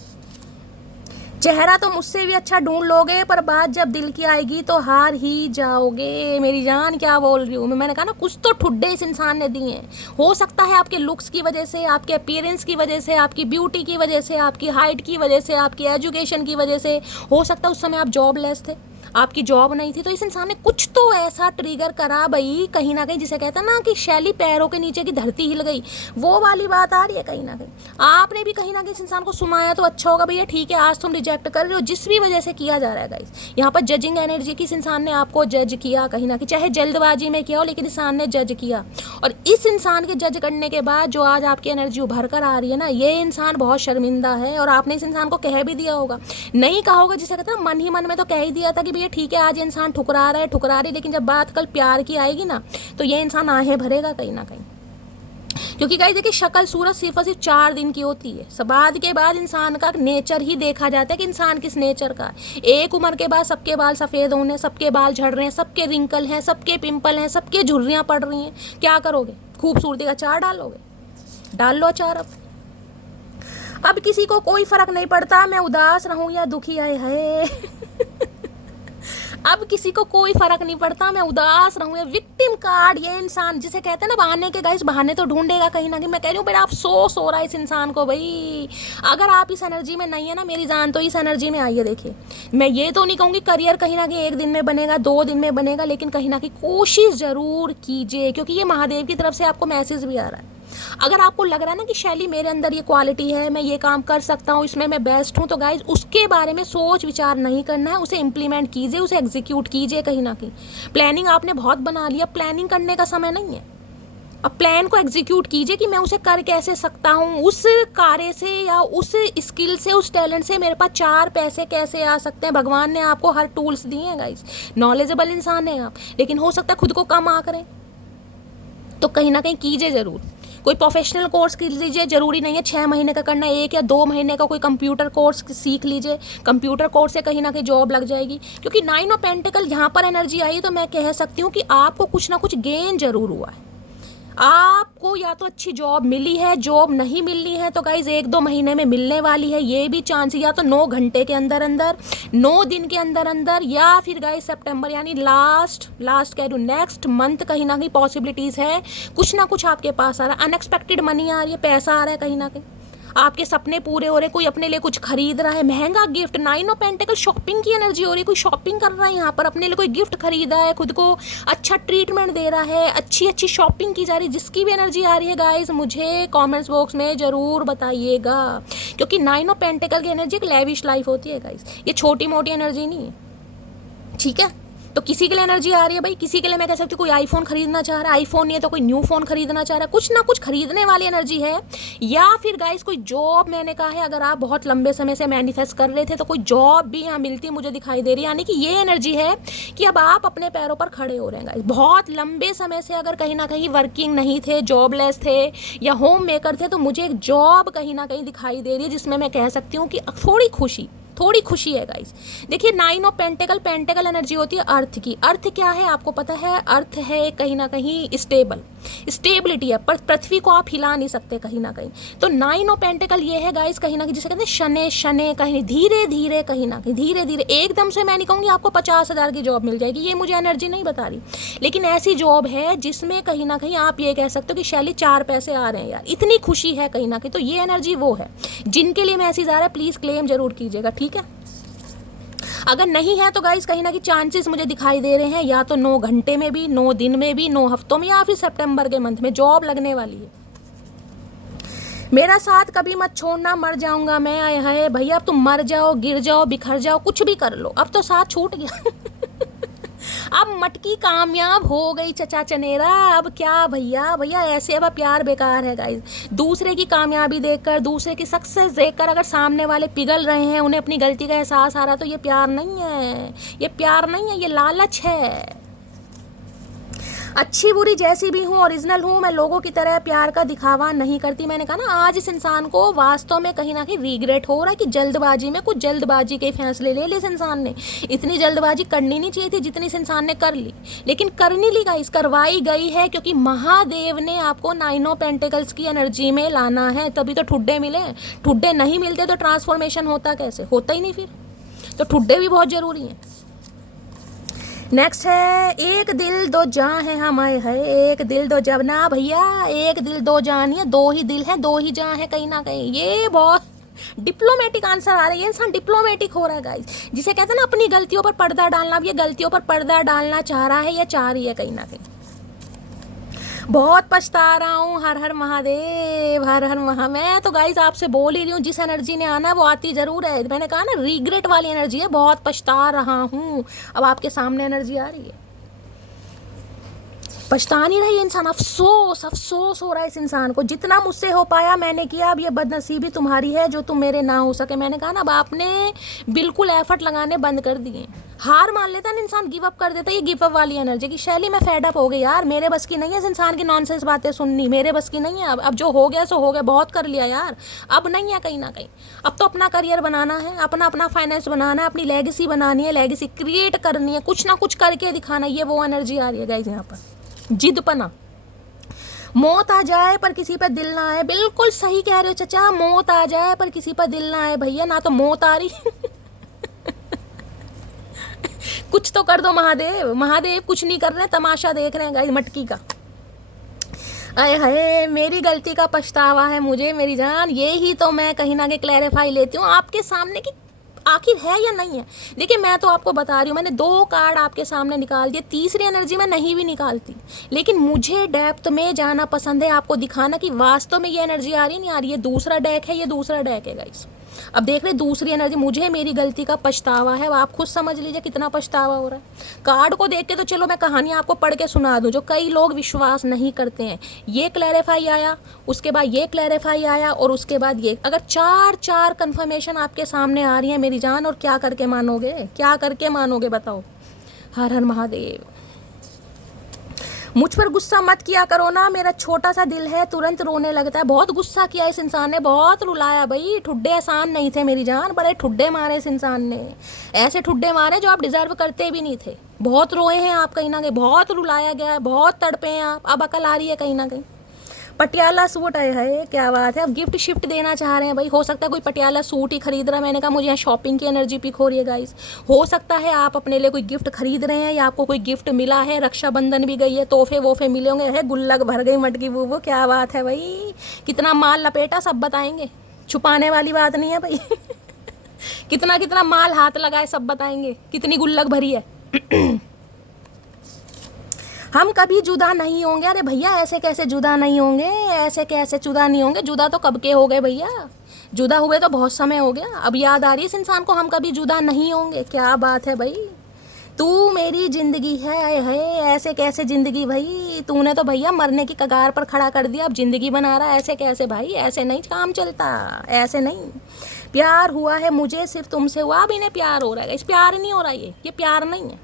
चेहरा तो मुझसे भी अच्छा ढूंढ लोगे, पर बात जब दिल की आएगी तो हार ही जाओगे। मेरी जान क्या बोल रही हूँ मैंने कहा ना, कुछ तो ठुड्डे इस इंसान ने दिए हैं। हो सकता है आपके लुक्स की वजह से, आपके अपीयरेंस की वजह से, आपकी ब्यूटी की वजह से, आपकी हाइट की वजह से, आपकी एजुकेशन की वजह से, हो सकता है उस समय आप जॉबलेस थे, आपकी जॉब नहीं थी, तो इस इंसान ने कुछ तो ऐसा ट्रिगर करा भाई कहीं ना कहीं, जिसे कहता ना कि शैली पैरों के नीचे की धरती हिल गई, वो वाली बात आ रही है कहीं ना कहीं। आपने भी कहीं ना कहीं इस इंसान को सुनाया तो अच्छा होगा भैया, ठीक है आज तुम रिजेक्ट कर रहे हो, जिस भी वजह से किया जा रहा है गाइस। यहाँ पर जजिंग एनर्जी की, इस इंसान ने आपको जज किया कहीं ना कहीं, चाहे जल्दबाजी में किया हो लेकिन इंसान ने जज किया। और इस इंसान के जज करने के बाद जो आज आपकी एनर्जी उभर कर आ रही है ना, ये इंसान बहुत शर्मिंदा है। और आपने इस इंसान को कह भी दिया होगा, नहीं कहा होगा, जिसे कहता है मन ही मन में तो कह ही दिया था कि भैया ठीक है आज इंसान ठुकरा रहा है, ठुकरा रही, लेकिन जब बात कल प्यार की आएगी ना तो ये इंसान आहें भरेगा कहीं ना कहीं। क्योंकि गाइस देखिए, शक्ल सूरत सिर्फ और सिर्फ 4 दिन की होती है, बाद के बाद इंसान का नेचर ही देखा जाता है कि इंसान किस नेचर का है। एक उम्र के बाद सबके बाल सफ़ेद होने, सबके बाल झड़ रहे हैं, सबके रिंकल हैं, सबके पिंपल हैं, सबके झुर्रियाँ पड़ रही हैं। क्या करोगे? खूबसूरती का अचार डालोगे? डाल लो अचार। अब किसी को कोई फर्क नहीं पड़ता मैं उदास रहूं या दुखी, आए है अब किसी को कोई फर्क नहीं पड़ता मैं उदास रहूं या विक्टिम कार्ड। ये इंसान जिसे कहते हैं ना बहाने के, गाइस बहाने तो ढूंढेगा कहीं ना कहीं। मैं कह रही हूँ बेटा अफसोस हो रहा है इस इंसान को भाई, अगर आप इस एनर्जी में नहीं है ना मेरी जान, तो इस एनर्जी में आइए। देखिए मैं ये तो नहीं कहूँगी करियर कहीं ना कहीं 1 दिन में बनेगा, 2 दिन में बनेगा, लेकिन कहीं ना कहीं कोशिश ज़रूर कीजिए, क्योंकि ये महादेव की तरफ से आपको मैसेज भी आ रहा है। अगर आपको लग रहा है ना कि शैली मेरे अंदर ये क्वालिटी है, मैं ये काम कर सकता हूँ, इसमें मैं बेस्ट हूँ, तो गाइज उसके बारे में सोच विचार नहीं करना है, उसे इम्प्लीमेंट कीजिए, उसे एग्जीक्यूट कीजिए। कहीं ना कहीं प्लानिंग आपने बहुत बना लिया, प्लानिंग करने का समय नहीं है। अब प्लान को एग्जीक्यूट कीजिए कि मैं उसे कर कैसे सकता हूँ, उस कार्य से या उस स्किल से, उस टैलेंट से मेरे पास 4 पैसे कैसे आ सकते हैं। भगवान ने आपको हर टूल्स दिए हैं गाइज, नॉलेजेबल इंसान है आप, लेकिन हो सकता है खुद को कम आ करें, तो कहीं ना कहीं कीजिए ज़रूर। कोई प्रोफेशनल कोर्स कर लीजिए, ज़रूरी नहीं है 6 महीने का करना है, 1 या 2 महीने का कोई कंप्यूटर कोर्स सीख लीजिए। कंप्यूटर कोर्स से कहीं ना कहीं जॉब लग जाएगी। क्योंकि 9 ऑफ पेंटिकल यहाँ पर एनर्जी आई, तो मैं कह सकती हूँ कि आपको कुछ ना कुछ गेन जरूर हुआ है। आपको या तो अच्छी जॉब मिली है, जॉब नहीं मिली है तो गाइज 1-2 महीने में मिलने वाली है, ये भी चांस, या तो 9 घंटे के अंदर अंदर, 9 दिन के अंदर अंदर, या फिर गाइज सितंबर यानी लास्ट कह रही हूँ नेक्स्ट मंथ कहीं ना कहीं पॉसिबिलिटीज़ है। कुछ ना कुछ आपके पास आ रहा है, अनएक्सपेक्टेड मनी आ रही है, पैसा आ रहा है कहीं ना कहीं, आपके सपने पूरे हो रहे हैं, कोई अपने लिए कुछ खरीद रहा है, महंगा गिफ्ट। 9 ऑफ पेंटिकल शॉपिंग की एनर्जी हो रही है, कोई शॉपिंग कर रहा है यहाँ पर, अपने लिए कोई गिफ्ट खरीदा है, खुद को अच्छा ट्रीटमेंट दे रहा है, अच्छी शॉपिंग की जा रही है। जिसकी भी एनर्जी आ रही है गाइज मुझे कमेंट्स बॉक्स में ज़रूर बताइएगा, क्योंकि 9 ऑफ पेंटिकल की एनर्जी एक लेविश लाइफ होती है गाइज, ये छोटी मोटी एनर्जी नहीं है, ठीक है। तो किसी के लिए एनर्जी आ रही है भाई, किसी के लिए मैं कह सकती हूँ कोई आईफोन खरीदना चाह रहा है, आईफोन नहीं है तो कोई न्यू फोन खरीदना चाह रहा है, कुछ ना कुछ खरीदने वाली एनर्जी है। या फिर गाइस कोई जॉब, मैंने कहा है अगर आप बहुत लंबे समय से मैनिफेस्ट कर रहे थे तो कोई जॉब भी यहाँ मिलती मुझे दिखाई दे रही है। यानी कि ये एनर्जी है कि अब आप अपने पैरों पर खड़े हो रहे हैं गाइस। बहुत लंबे समय से अगर कहीं ना कहीं वर्किंग नहीं थे, जॉबलेस थे या होम मेकर थे, तो मुझे एक जॉब कहीं ना कहीं दिखाई दे रही है, जिसमें मैं कह सकती हूँ कि थोड़ी खुशी है गाइस। देखिए 9 ऑफ पेंटिकल एनर्जी होती है अर्थ की। अर्थ क्या है आपको पता है? अर्थ है कहीं ना कहीं स्टेबिलिटी है, पर पृथ्वी को आप हिला नहीं सकते कहीं ना कहीं। तो 9 ऑफ पेंटिकल ये है गाइस कहीं ना कहीं जिसे कहते हैं शने कहीं धीरे धीरे, कहीं ना कहीं धीरे धीरे, एकदम से मैं नहीं कहूँगी आपको 50,000 की जॉब मिल जाएगी, ये मुझे एनर्जी नहीं बता रही, लेकिन ऐसी जॉब है जिसमें कहीं ना कहीं आप ये कह सकते हो कि शैली 4 पैसे आ रहे हैं यार, इतनी खुशी है कहीं ना कहीं। तो ये एनर्जी वो है जिनके लिए मैसेज आ रहा है, प्लीज़ क्लेम जरूर कीजिएगा, ठीक है। अगर नहीं है तो गाइस कहीं ना कहीं चांसेस मुझे दिखाई दे रहे हैं, या तो 9 घंटे में भी, 9 दिन में भी, 9 हफ्तों में, या फिर सितंबर के मंथ में जॉब लगने वाली है। मेरा साथ कभी मत छोड़ना, मर जाऊंगा मैं, आए हाय भैया, अब तुम मर जाओ, गिर जाओ, बिखर जाओ, कुछ भी कर लो, अब तो साथ छूट गया अब मटकी कामयाब हो गई चचा चनेरा, अब क्या भैया ऐसे अब प्यार बेकार है गाइस। दूसरे की कामयाबी देखकर, दूसरे की सक्सेस देखकर अगर सामने वाले पिघल रहे हैं, उन्हें अपनी गलती का एहसास आ रहा, तो ये प्यार नहीं है, ये लालच है। अच्छी बुरी जैसी भी हूँ, ओरिजिनल हूँ, मैं लोगों की तरह प्यार का दिखावा नहीं करती। मैंने कहा ना, आज इस इंसान को वास्तव में कहीं ना कहीं रिग्रेट हो रहा है कि जल्दबाजी में कुछ जल्दबाजी के फैसले ले लिए इस इंसान ने। इतनी जल्दबाजी करनी नहीं चाहिए थी जितनी इस इंसान ने कर ली, लेकिन करनी ली गाइस, करवाई गई है, क्योंकि महादेव ने आपको 9 ऑफ पेंटिकल्स की एनर्जी में लाना है, तभी तो ठुड्डे मिले। ठुड्डे नहीं मिलते तो ट्रांसफॉर्मेशन होता कैसे? होता ही नहीं फिर, तो ठुड्डे भी बहुत ज़रूरी हैं। नेक्स्ट है एक दिल दो जान है हमारे, है एक दिल दो जान ना भैया, एक दिल दो जान है, 2 ही दिल है, 2 ही जान है कहीं ना कहीं। ये बहुत डिप्लोमेटिक आंसर आ रहा है, ये इंसान डिप्लोमेटिक हो रहा है गाइस, जिसे कहते हैं ना अपनी गलतियों पर पर्दा डालना। अब ये गलतियों पर पर्दा डालना चाह रहा है या चाह रही है कहीं ना कहीं। बहुत पछता रहा हूँ, हर हर महादेव, हर हर महा। मैं तो गाइज आपसे बोल ही रही हूँ, जिस एनर्जी ने आना है वो आती जरूर है। मैंने कहा ना रिग्रेट वाली एनर्जी है, बहुत पछता रहा हूँ। अब आपके सामने एनर्जी आ रही है, पछता नहीं रही इंसान, अफसोस अफसोस हो रहा है इस इंसान को। जितना मुझसे हो पाया मैंने किया, अब ये बदनसीबी तुम्हारी है जो तुम मेरे ना हो सके। मैंने कहा ना, अब आपने बिल्कुल एफर्ट लगाने बंद कर दिए। हार मान लेता ना इंसान, गिव अप कर देता। ये गिव अप वाली एनर्जी की शैली मैं फेड अप हो गई यार, मेरे बस की नहीं है इस इंसान की नॉनसेंस बातें सुननी, मेरे बस की नहीं है। अब जो हो गया सो हो गया, बहुत कर लिया यार, अब नहीं है कहीं ना कहीं। अब तो अपना करियर बनाना है, अपना फाइनेंस बनाना है, अपनी लेगेसी बनानी है, लेगेसी क्रिएट करनी है, कुछ ना कुछ करके दिखाना। ये वो एनर्जी आ रही है गाइस यहाँ पर, जिदपना। मौत आ जाए पर किसी पर दिल ना आए, बिल्कुल सही कह रहे हो चचा, मौत आ जाए पर किसी पर दिल ना आए भैया। ना तो मौत आ रही कुछ तो कर दो महादेव। महादेव कुछ नहीं कर रहे, तमाशा देख रहे हैं गाइस मटकी का। अरे हाय, मेरी गलती का पछतावा है मुझे मेरी जान। ये ही तो मैं कहीं ना कहीं क्लैरिफाई लेती हूँ आपके सामने कि आखिर है या नहीं है। देखिए मैं तो आपको बता रही हूँ, मैंने 2 कार्ड आपके सामने निकाल दिए, तीसरी एनर्जी मैं नहीं भी निकालती, लेकिन मुझे डेप्थ में जाना पसंद है, आपको दिखाना कि वास्तव में ये एनर्जी आ रही नहीं आ रही। ये दूसरा डेक है, ये दूसरा डेक है गाइस। अब देख रहे दूसरी एनर्जी, मुझे मेरी गलती का पछतावा है। आप खुद समझ लीजिए कितना पछतावा हो रहा है। कार्ड को देख के तो चलो मैं कहानी आपको पढ़ के सुना दूं, जो कई लोग विश्वास नहीं करते हैं। ये क्लैरिफाई आया, उसके बाद ये क्लैरिफाई आया, और उसके बाद ये। अगर 4 कंफर्मेशन आपके सामने आ रही है मेरी जान, और क्या करके मानोगे, क्या करके मानोगे बताओ। हर हर महादेव। मुझ पर गुस्सा मत किया करो ना, मेरा छोटा सा दिल है तुरंत रोने लगता है। बहुत गुस्सा किया इस इंसान ने, बहुत रुलाया भाई। ठुड्डे आसान नहीं थे मेरी जान, बड़े ठुड्डे मारे इस इंसान ने, ऐसे ठुड्डे मारे जो आप डिजर्व करते भी नहीं थे। बहुत रोए हैं आप कहीं ना कहीं, बहुत रुलाया गया है, बहुत तड़पे हैं आप। अब अकल आ रही है कहीं ना कहीं। पटियाला सूट आए है, क्या बात है। अब गिफ्ट शिफ्ट देना चाह रहे हैं भाई, हो सकता है कोई पटियाला सूट ही खरीद रहा है। मैंने कहा मुझे यहाँ शॉपिंग की एनर्जी पिक हो रही है गाइस। हो सकता है आप अपने लिए कोई गिफ्ट खरीद रहे हैं, या आपको कोई गिफ्ट मिला है, रक्षाबंधन भी गई है, तोहफे वोफे मिले होंगे, है गुल्लक भर गई मटकी बूबू। क्या बात है भाई, कितना माल लपेटा सब बताएंगे, छुपाने वाली बात नहीं है भाई कितना कितना माल हाथ लगाए सब बताएंगे, कितनी गुल्लक भरी है हम कभी जुदा नहीं होंगे। अरे भैया ऐसे कैसे जुदा नहीं होंगे, ऐसे कैसे जुदा नहीं होंगे। जुदा तो कब के हो गए भैया, जुदा हुए तो बहुत समय हो गया। अब याद आ रही है इस इंसान को, हम कभी जुदा नहीं होंगे। क्या बात है भाई, तू मेरी जिंदगी है ऐसे कैसे जिंदगी भाई। तूने तो भैया मरने की कगार पर खड़ा कर दिया, अब जिंदगी बना रहा है। ऐसे कैसे भाई, ऐसे नहीं काम चलता, ऐसे नहीं। प्यार हुआ है मुझे, सिर्फ तुमसे हुआ। अब इन्हें प्यार हो रहा है, इस प्यार नहीं हो रहा, ये प्यार नहीं है।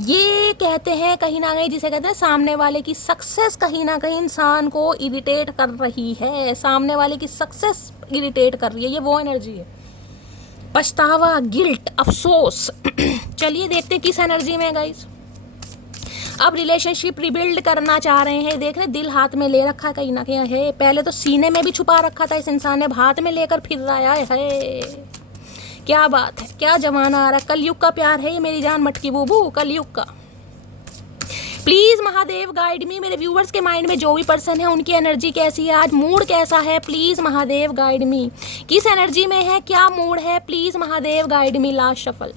ये कहते हैं कहीं ना कहीं, जिसे कहते हैं सामने वाले की सक्सेस कहीं ना कहीं इंसान को इरिटेट कर रही है। सामने वाले की सक्सेस इरिटेट कर रही है, ये वो एनर्जी है। पछतावा, गिल्ट, अफसोस चलिए देखते हैं किस एनर्जी में गाइस। अब रिलेशनशिप रिबिल्ड करना चाह रहे हैं। देख रहे दिल हाथ में ले रखा कहीं ना कहीं है। पहले तो सीने में भी छुपा रखा था इस इंसान ने, हाथ में लेकर फिर रहा है। क्या बात है, क्या जमाना आ रहा है। कलयुग का प्यार है ये मेरी जान मटकी बूबू, कलयुग का। प्लीज महादेव गाइड मी। मेरे व्यूवर्स के माइंड में जो भी पर्सन है उनकी एनर्जी कैसी है आज, मूड कैसा है, प्लीज महादेव गाइड मी। किस एनर्जी में है, क्या मूड है, please Mahadev guide me. Last shuffle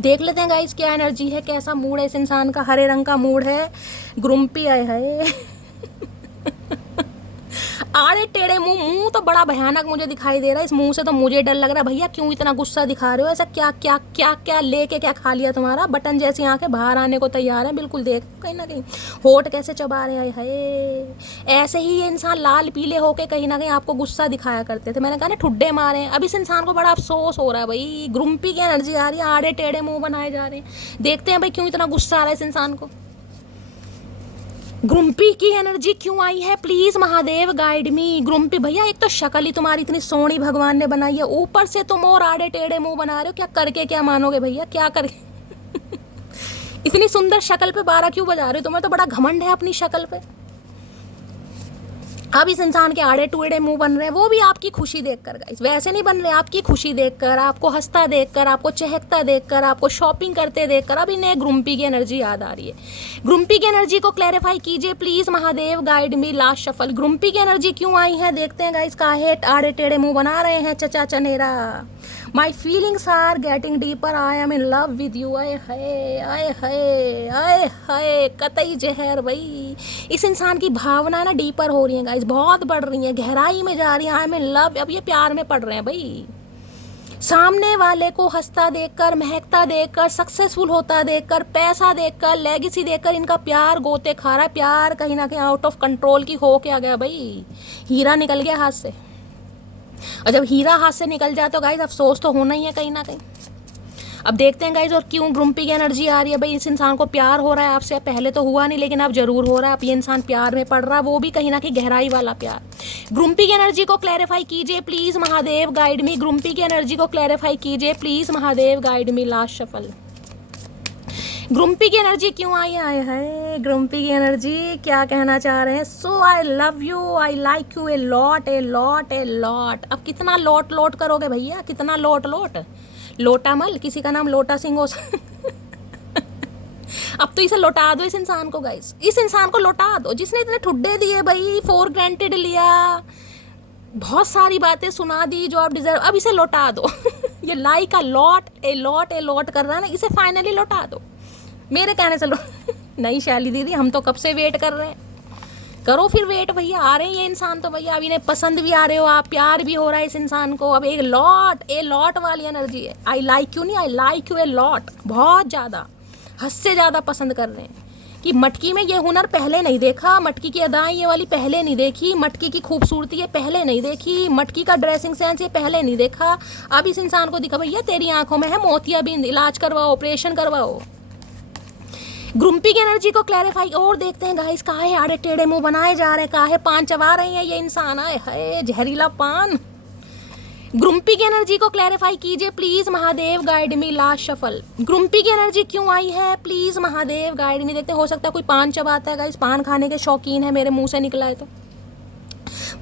देख लेते हैं गाइस, क्या एनर्जी है, कैसा मूड है इस इंसान का। हरे रंग का मूड है, ग्रुम्पी आए है आड़े टेढ़े मुंह तो बड़ा भयानक मुझे दिखाई दे रहा है। इस मुंह से तो मुझे डर लग रहा है भैया, क्यों इतना गुस्सा दिखा रहे हो ऐसा। क्या क्या क्या क्या लेके क्या खा लिया तुम्हारा। बटन जैसी आंखें बाहर आने को तैयार है बिल्कुल। देख कहीं ना कहीं होठ कैसे चबा रहे हैं, हाय। ऐसे ही ये इंसान लाल पीले होके कहीं ना कहीं आपको गुस्सा दिखाया करते थे। मैंने कहा ना ठुड्डे मारे हैं। अब इस इंसान को बड़ा अफसोस हो रहा है भाई, ग्रुम्पी की एनर्जी आ रही है, आड़े टेढ़े मुंह बनाए जा रहे हैं। देखते हैं भाई क्यों इतना गुस्सा आ रहा है इस इंसान को। ग्रुम्पी की एनर्जी क्यों आई है, प्लीज महादेव गाइड मी। ग्रुम्पी भैया, एक तो शक्ल ही तुम्हारी इतनी सोहनी भगवान ने बनाई है, ऊपर से तुम और आड़े टेढ़े मुंह बना रहे हो। क्या करके क्या मानोगे भैया, क्या करके इतनी सुंदर शक्ल पे 12 क्यों बजा रहे हो। तुम्हें तो बड़ा घमंड है अपनी शक्ल पे। अब इस इंसान के आड़े टूड़े मुंह बन रहे हैं, वो भी आपकी खुशी देखकर गाइस, वैसे नहीं बन रहे, आपकी खुशी देखकर, आपको हंसता देखकर, आपको चहकता देखकर, आपको शॉपिंग करते देखकर। अब इन्हें ग्रुम्पी की एनर्जी याद आ रही है। ग्रुम्पी की एनर्जी को क्लैरिफाई कीजिए please Mahadev, guide me last shuffle. Grumpy की एनर्जी क्यों आई है देखते हैं गाइस। काहे आड़े टेढ़े मुंह बना रहे हैं चचा चनेरा। My feelings are getting deeper, I am in love with you. आए हाय आए हाय आए हाय, कतई जहर भाई। इस इंसान की भावना ना डीपर हो रही है गाइस, बहुत बढ़ रही है, गहराई में जा रही है। आई एम इन लव, अब ये प्यार में पड़ रहे हैं भाई। सामने वाले को हंसता देखकर, महकता देखकर, सक्सेसफुल होता देखकर, पैसा देखकर, लेगेसी देखकर इनका प्यार गोते खा रहा है। प्यार कहीं ना कहीं आउट ऑफ कंट्रोल की हो के आ गया भाई। हीरा निकल गया हाथ से, और जब हीरा हाथ से निकल जाए तो गाइस अफसोस तो होना ही है कहीं ना कहीं। अब देखते हैं गाइस और क्यों ग्रुम्पी की एनर्जी आ रही है भाई। इस इंसान को प्यार हो रहा है आपसे, पहले तो हुआ नहीं लेकिन अब जरूर हो रहा है। अब ये इंसान प्यार में पड़ रहा है, वो भी कहीं ना कहीं गहराई वाला प्यार। ग्रुम्पी की एनर्जी को क्लैरिफाई कीजिए please Mahadev, guide me. Grumpy की एनर्जी को क्लैरिफाई कीजिए please Mahadev, guide me last shuffle. Grumpy की एनर्जी क्यों आई है। ग्रुम्पी की एनर्जी क्या कहना चाह रहे हैं। So I love you, I like you a lot a lot a lot. अब कितना लॉट लॉट करोगे भैया, कितना लॉट लॉट। लोटा मल, किसी का नाम लोटा सिंह हो अब तो इसे लौटा दो इस इंसान को गाइस, इस इंसान को लौटा दो जिसने इतने ठुड्डे दिए भाई, फॉर ग्रांटेड लिया, बहुत सारी बातें सुना दी जो आप डिजर्व। अब इसे लौटा दो ये like a lot a lot a lot कर रहा है ना, इसे फाइनली लौटा दो मेरे कहने से नहीं शैली दीदी, हम तो कब से वेट कर रहे हैं। करो फिर वेट भैया, आ रहे हैं ये इंसान तो भैया। अब इन्हें पसंद भी आ रहे हो आप, प्यार भी हो रहा है इस इंसान को। अब एक लॉट ए लॉट वाली एनर्जी है। आई लाइक यू नहीं, आई लाइक यू ए लॉट, बहुत ज़्यादा, हद से ज़्यादा पसंद कर रहे हैं। कि मटकी में ये हुनर पहले नहीं देखा, मटकी की अदाएं ये वाली पहले नहीं देखी, मटकी की खूबसूरती ये पहले नहीं देखी, मटकी का ड्रेसिंग सेंस ये पहले नहीं देखा। अब इस इंसान को दिखा भैया तेरी आंखों में है मोतियाबिंद, इलाज करवाओ, ऑपरेशन करवाओ। ग्रुम्पी की एनर्जी को क्लैरिफाई और देखते हैं गाइस। काहे आड़े टेढ़े मुंह बनाए जा रहे हैं, काहे पान चबा रहे हैं ये इंसान। आए हाय जहरीला पान। ग्रुम्पी की एनर्जी को क्लैरिफाई कीजिए please Mahadev, guide me last shuffle. Grumpy की एनर्जी क्यों आई है प्लीज महादेव, गाइड मी। देखते हो सकता है कोई पान चबाता है गाइस, पान खाने के शौकीन है, मेरे मुंह से निकला है तो।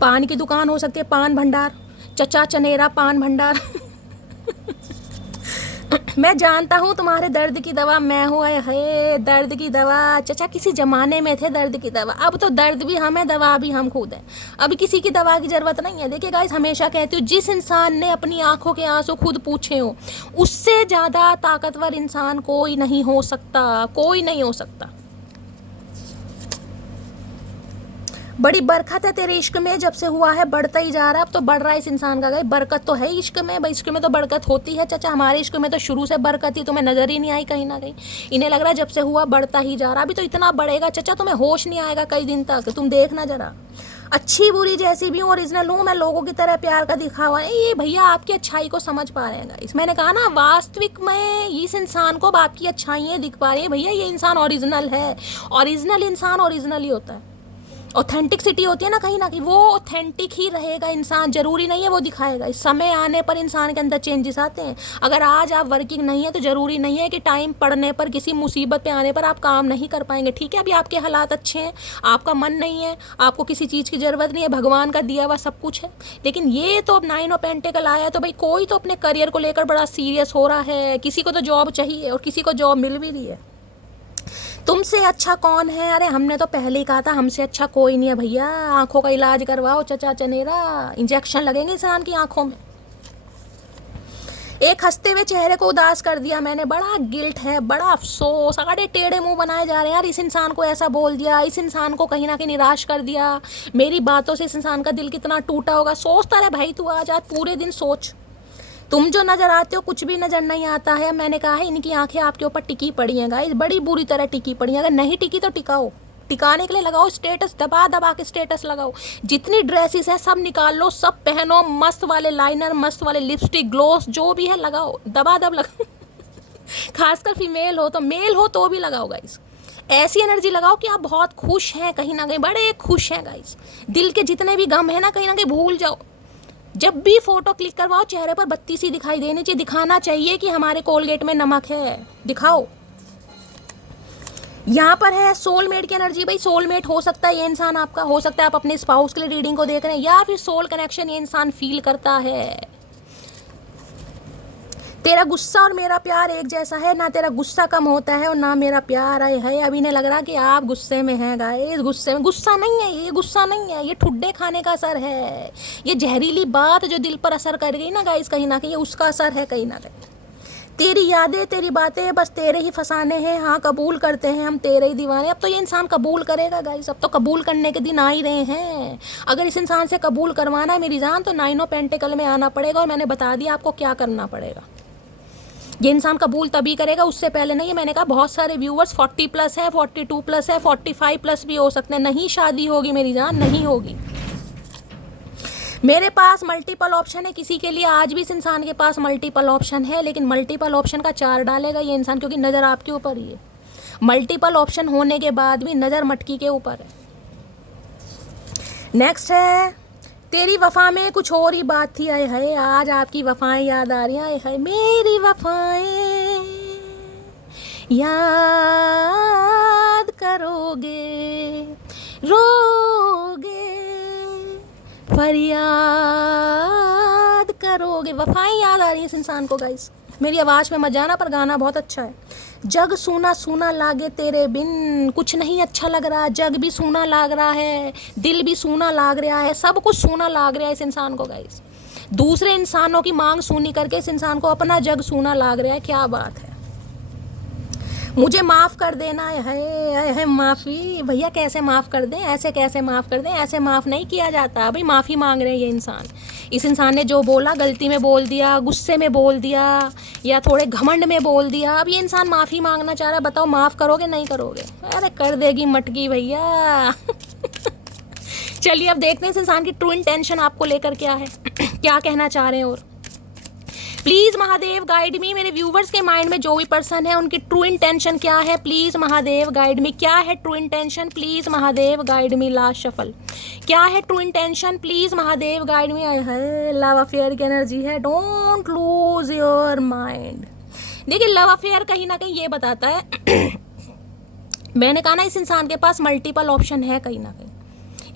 पान की दुकान हो सकती है, पान भंडार, चचा चनेरा पान भंडार मैं जानता हूँ तुम्हारे दर्द की दवा मैं हूँ। है दर्द की दवा चचा, किसी जमाने में थे दर्द की दवा, अब तो दर्द भी हम है, दवा भी हम खुद हैं। अभी किसी की दवा की ज़रूरत नहीं है। देखिए गाइस, हमेशा कहती हूँ जिस इंसान ने अपनी आंखों के आंसू खुद पूछे हो, उससे ज़्यादा ताकतवर इंसान कोई नहीं हो सकता, कोई नहीं हो सकता। बड़ी बरकत है तेरे इश्क में, जब से हुआ है बढ़ता ही जा रहा है। अब तो बढ़ रहा है इस इंसान का। गई बरकत तो है इश्क में भाई, इश्क में तो बरकत होती है चचा। हमारे इश्क में तो शुरू से बरकत ही तुम्हें नजर ही नहीं आई कहीं ना कहीं। इन्हें लग रहा है जब से हुआ बढ़ता ही जा रहा। अभी तो इतना बढ़ेगा चचा, तुम्हें होश नहीं आएगा कई दिन तक। तुम देखना जरा, अच्छी बुरी जैसी भी ओरिजिनल हूँ मैं, लोगों की तरह प्यार का दिखावा है। ये भैया आपकी अच्छाई को समझ पा रहे हैं गाइस। मैंने कहा ना, वास्तविक में इस इंसान को आपकी अच्छाइयाँ दिख पा रही है। भैया ये इंसान ओरिजिनल है, ओरिजिनल इंसान ओरिजिनल ही होता है। ऑथेंटिसिटी होती है ना कहीं ना कहीं, वो ऑथेंटिक ही रहेगा इंसान। जरूरी नहीं है वो दिखाएगा, इस समय आने पर इंसान के अंदर चेंजेस आते हैं। अगर आज आप वर्किंग नहीं है तो जरूरी नहीं है कि टाइम पड़ने पर, किसी मुसीबत पे आने पर आप काम नहीं कर पाएंगे। ठीक है, अभी आपके हालात अच्छे हैं, आपका मन नहीं है, आपको किसी चीज़ की ज़रूरत नहीं है, भगवान का दिया हुआ सब कुछ है। लेकिन ये तो अब 9 ऑफ पेंटिकल आया तो भाई कोई तो अपने करियर को लेकर बड़ा सीरियस हो रहा है। किसी को तो जॉब चाहिए और किसी को जॉब मिल भी रही है। तुमसे अच्छा कौन है? अरे हमने तो पहले ही कहा था हमसे अच्छा कोई नहीं है भैया। आंखों का इलाज करवाओ चचा चनेरा, इंजेक्शन लगेंगे इंसान की आंखों में। एक हंसते हुए चेहरे को उदास कर दिया मैंने, बड़ा गिल्ट है, बड़ा अफसोस। आड़े टेढ़े मुंह बनाए जा रहे हैं यार। इस इंसान को ऐसा बोल दिया, इस इंसान को कहीं ना कहीं निराश कर दिया। मेरी बातों से इस इंसान का दिल कितना टूटा होगा। सोचता रहे भाई, तू आज पूरे दिन सोच। तुम जो नजर आते हो कुछ भी नजर नहीं आता है। मैंने कहा है इनकी आंखें आपके ऊपर टिकी पड़ी हैं गाइस, बड़ी बुरी तरह टिकी पड़ी हैं। अगर नहीं टिकी तो टिकाओ, टिकाने के लिए लगाओ स्टेटस, दबा दबा के स्टेटस लगाओ। जितनी ड्रेसेस हैं सब निकाल लो, सब पहनो, मस्त वाले लाइनर, मस्त वाले लिपस्टिक, ग्लोस जो भी है लगाओ, दबा दब लगाओ खासकर फीमेल हो तो, मेल हो तो भी लगाओ गाइस। ऐसी एनर्जी लगाओ कि आप बहुत खुश हैं, कहीं ना कहीं बड़े खुश हैं गाइस। दिल के जितने भी गम है ना कहीं भूल जाओ। जब भी फोटो क्लिक करवाओ चेहरे पर बत्ती सी दिखाई देनी चाहिए, दिखाना चाहिए कि हमारे कोलगेट में नमक है। दिखाओ, यहाँ पर है सोलमेट की एनर्जी। भाई सोलमेट हो सकता है ये इंसान आपका, हो सकता है आप अपने स्पाउस के लिए रीडिंग को देख रहे हैं, या फिर सोल कनेक्शन ये इंसान फील करता है। तेरा गुस्सा और मेरा प्यार एक जैसा है, ना तेरा गुस्सा कम होता है और ना मेरा प्यार है। अभी नहीं लग रहा कि आप गुस्से में हैं गाइस। गुस्से में, गुस्सा नहीं है ये, गुस्सा नहीं है ये, ठुड्डे खाने का असर है। ये जहरीली बात जो दिल पर असर कर गई ना गाइस, कहीं ना कहीं ये उसका असर है कहीं ना कहीं। तेरी यादें तेरी बातें बस तेरे ही फसाने हैं, हाँ कबूल करते हैं हम तेरे ही दीवाने। अब तो ये इंसान कबूल करेगा गाइस, अब तो कबूल करने के दिन आ ही रहे हैं। अगर इस इंसान से कबूल करवाना है मेरी जान, तो 9 ऑफ पेंटिकल में आना पड़ेगा, और मैंने बता दिया आपको क्या करना पड़ेगा। ये इंसान कबूल तभी करेगा, उससे पहले नहीं। मैंने कहा बहुत सारे व्यूवर्स 40+ है, 42+ है, 45+ भी हो सकते हैं। नहीं शादी होगी मेरी जान, नहीं होगी। मेरे पास मल्टीपल ऑप्शन है किसी के लिए, आज भी इस इंसान के पास मल्टीपल ऑप्शन है, लेकिन मल्टीपल ऑप्शन का 4 डालेगा ये इंसान, क्योंकि नज़र आपके ऊपर ही है। मल्टीपल ऑप्शन होने के बाद भी नज़र मटकी के ऊपर है। नेक्स्ट है, तेरी वफा में कुछ और ही बात थी, आए हाय आज आपकी वफाएं याद आ रही हैं, आए हाय मेरी वफाएं याद करोगे, रोगे, फरियाद करोगे। वफाएं याद आ रही है इस इंसान को गाइस। मेरी आवाज़ में मत जाना, पर गाना बहुत अच्छा है। जग सूना सूना लागे तेरे बिन, कुछ नहीं अच्छा लग रहा, जग भी सूना लाग रहा है, दिल भी सूना लाग रहा है, सब कुछ सूना लाग रहा है इस इंसान को गाइस। दूसरे इंसानों की मांग सूनी करके इस इंसान को अपना जग सूना लाग रहा है। क्या बात है। मुझे माफ़ कर देना है माफ़ी। भैया कैसे माफ़ कर दें, ऐसे कैसे माफ़ कर दें, ऐसे माफ़ नहीं किया जाता। भाई माफ़ी मांग रहे हैं ये इंसान। इस इंसान ने जो बोला गलती में बोल दिया, गुस्से में बोल दिया, या थोड़े घमंड में बोल दिया। अब ये इंसान माफ़ी मांगना चाह रहा है, बताओ माफ़ करोगे नहीं करोगे? अरे कर देगी मटकी भैया। चलिए अब देखते हैं इस इंसान की ट्रू इंटेंशन आपको लेकर क्या है, क्या कहना चाह रहे हैं। और प्लीज़ महादेव गाइड मी, मेरे व्यूवर्स के माइंड में जो भी पर्सन है उनकी ट्रू इंटेंशन क्या है, प्लीज़ महादेव गाइड मी। क्या है true intention, please Mahadev guide me. Last shuffle, क्या है true intention, please Mahadev guide मी। है लव अफेयर की एनर्जी है, डोंट लूज योर माइंड। देखिए लव अफेयर कहीं ना कहीं ये बताता है मैंने कहा ना इस इंसान के पास मल्टीपल ऑप्शन है, कहीं ना कहीं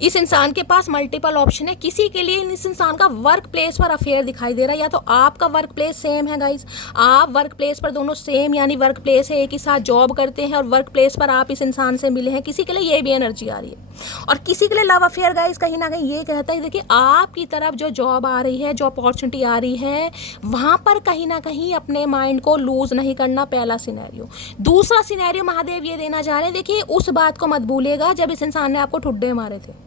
इस इंसान के पास मल्टीपल ऑप्शन है। किसी के लिए इस इंसान का वर्क प्लेस पर अफेयर दिखाई दे रहा है, या तो आपका वर्क प्लेस सेम है गाइज, आप वर्क प्लेस पर दोनों सेम यानी वर्क प्लेस है, एक ही साथ जॉब करते हैं और वर्क प्लेस पर आप इस इंसान से मिले हैं। किसी के लिए ये भी एनर्जी आ रही है। और किसी के लिए लव अफेयर गाइज कहीं ना कहीं ये कहता है देखिए आपकी तरफ जो जॉब आ रही है, जो अपॉर्चुनिटी आ रही है, वहाँ पर कहीं ना कहीं अपने माइंड को लूज नहीं करना, पहला सिनेरियो। दूसरा सिनेरियो महादेव ये देना चाह रहे हैं, देखिए उस बात को मत भूलिएगा जब इस इंसान ने आपको ठुड्डे मारे थे।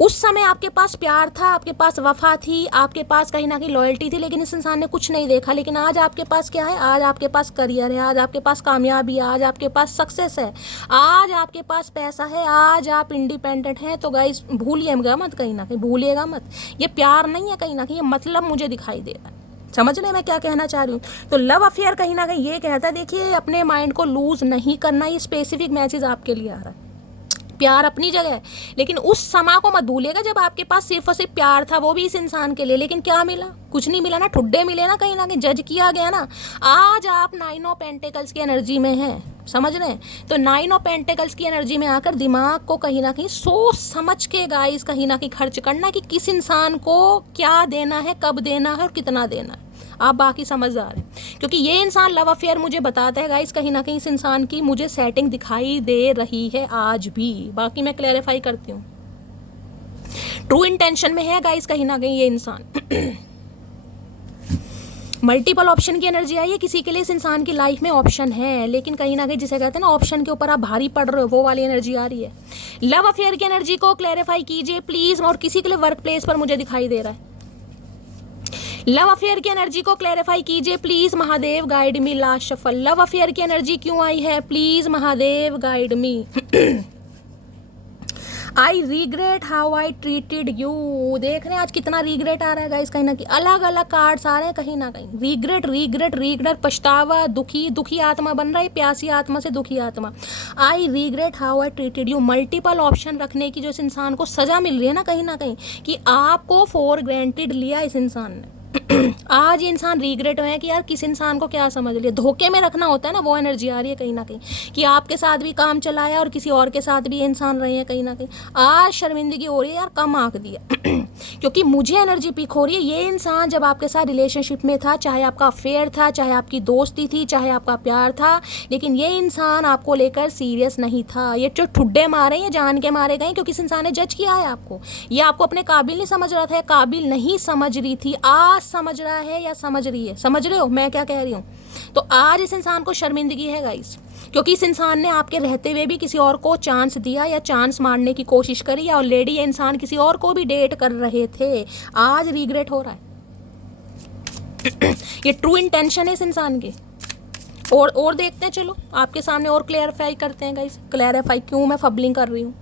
उस समय आपके पास प्यार था, आपके पास वफा थी, आपके पास कहीं ना कहीं लॉयल्टी थी, लेकिन इस इंसान ने कुछ नहीं देखा। लेकिन आज आपके पास क्या है, आज आपके पास करियर है, आज आपके पास कामयाबी है, आज आपके पास सक्सेस है, आज आपके पास पैसा है, आज आप इंडिपेंडेंट हैं। तो गाइस भूलिएगा मत, कहीं ना कहीं भूलिएगा मत, ये प्यार नहीं है, कहीं ना कहीं ये मतलब मुझे दिखाई दे रहा है। समझ रहे मैं क्या कहना चाह रही हूँ? तो लव अफेयर कहीं ना कहीं ये कहता है देखिए अपने माइंड को लूज नहीं करना। ये स्पेसिफिक मैसेज आपके लिए आ रहा है। प्यार अपनी जगह है, लेकिन उस समय को मत भूलिएगा जब आपके पास सिर्फ और सिर्फ प्यार था, वो भी इस इंसान के लिए। लेकिन क्या मिला? कुछ नहीं मिला ना, ठुड्डे मिले ना, कहीं ना कहीं जज किया गया ना। आज आप 9 ऑफ पेंटिकल्स की एनर्जी में हैं, समझ रहे हैं? तो 9 ऑफ पेंटिकल्स की एनर्जी में आकर दिमाग को कहीं ना कहीं सोच समझ के गाइस कहीं ना कहीं खर्च करना कि किस इंसान को क्या देना है, कब देना है और कितना देना है। आप बाकी समझदार हैं, क्योंकि ये इंसान लव अफेयर मुझे बताता है गाइस कहीं ना कहीं इस इंसान की मुझे सेटिंग दिखाई दे रही है आज भी। बाकी मैं क्लैरिफाई करती हूँ, ट्रू इंटेंशन में है गाइस कहीं ना कहीं ये इंसान। मल्टीपल ऑप्शन की एनर्जी आई है, किसी के लिए इस इंसान की लाइफ में ऑप्शन है, लेकिन कहीं ना कहीं जिसे कहते हैं ना ऑप्शन के ऊपर आप भारी पड़ रहे हो, वो वाली एनर्जी आ रही है। लव अफेयर की एनर्जी को क्लैरिफाई कीजिए प्लीज। और किसी के लिए वर्क प्लेस पर मुझे दिखाई दे रहा है, लव अफेयर की एनर्जी को क्लैरिफाई कीजिए please Mahadev guide me. Last shuffle, love affair की एनर्जी क्यों आई है, please Mahadev guide me. I regret how I treated you. देख रहे हैं आज कितना रिग्रेट आ रहा है गाइस, कहीं ना कहीं अलग अलग कार्ड्स आ रहे हैं, कहीं ना कहीं रिग्रेट रिग्रेट रिग्रेट, पछतावा, दुखी, दुखी आत्मा बन रहा है, प्यासी आत्मा से दुखी आत्मा। I regret how I treated you. Multiple option रखने की जो इस इंसान को सजा मिल रही है ना, कहीं कि आपको फॉर ग्रांटेड लिया इस इंसान ने। आज ये इंसान रिग्रेट हुए हैं कि यार किस इंसान को क्या समझ लिया, धोखे में रखना होता है ना, वो एनर्जी आ रही है कहीं ना कहीं कि आपके साथ भी काम चलाया और किसी और के साथ भी ये इंसान रहे हैं कहीं ना कहीं। आज शर्मिंदगी हो रही है यार, कम आंक दिया क्योंकि मुझे एनर्जी पिक हो रही है। ये इंसान जब आपके साथ रिलेशनशिप में था, चाहे आपका अफेयर था, चाहे आपकी दोस्ती थी, चाहे आपका प्यार था, लेकिन ये इंसान आपको लेकर सीरियस नहीं था। ये जो ठुड्डे मारे हैं जान के मारे गए क्योंकि इस इंसान ने जज किया है आपको। ये आपको अपने काबिल नहीं समझ रहा था, काबिल नहीं समझ रही थी, आज समझ रहा है या समझ रही है। समझ रहे हो मैं क्या कह रही हूँ? तो आज इस इंसान को शर्मिंदगी है गाइस, क्योंकि इस इंसान ने आपके रहते हुए भी किसी और को चांस दिया या चांस मारने की कोशिश करी, या ऑलरेडी ये इंसान किसी और को भी डेट कर रहे थे। आज रिग्रेट हो रहा है ये ट्रू इंटेंशन है इस इंसान के। और देखते हैं, चलो आपके सामने और क्लैरिफाई करते हैं गाइस। क्लैरिफाई क्यों मैं फबलिंग कर रही हूँ?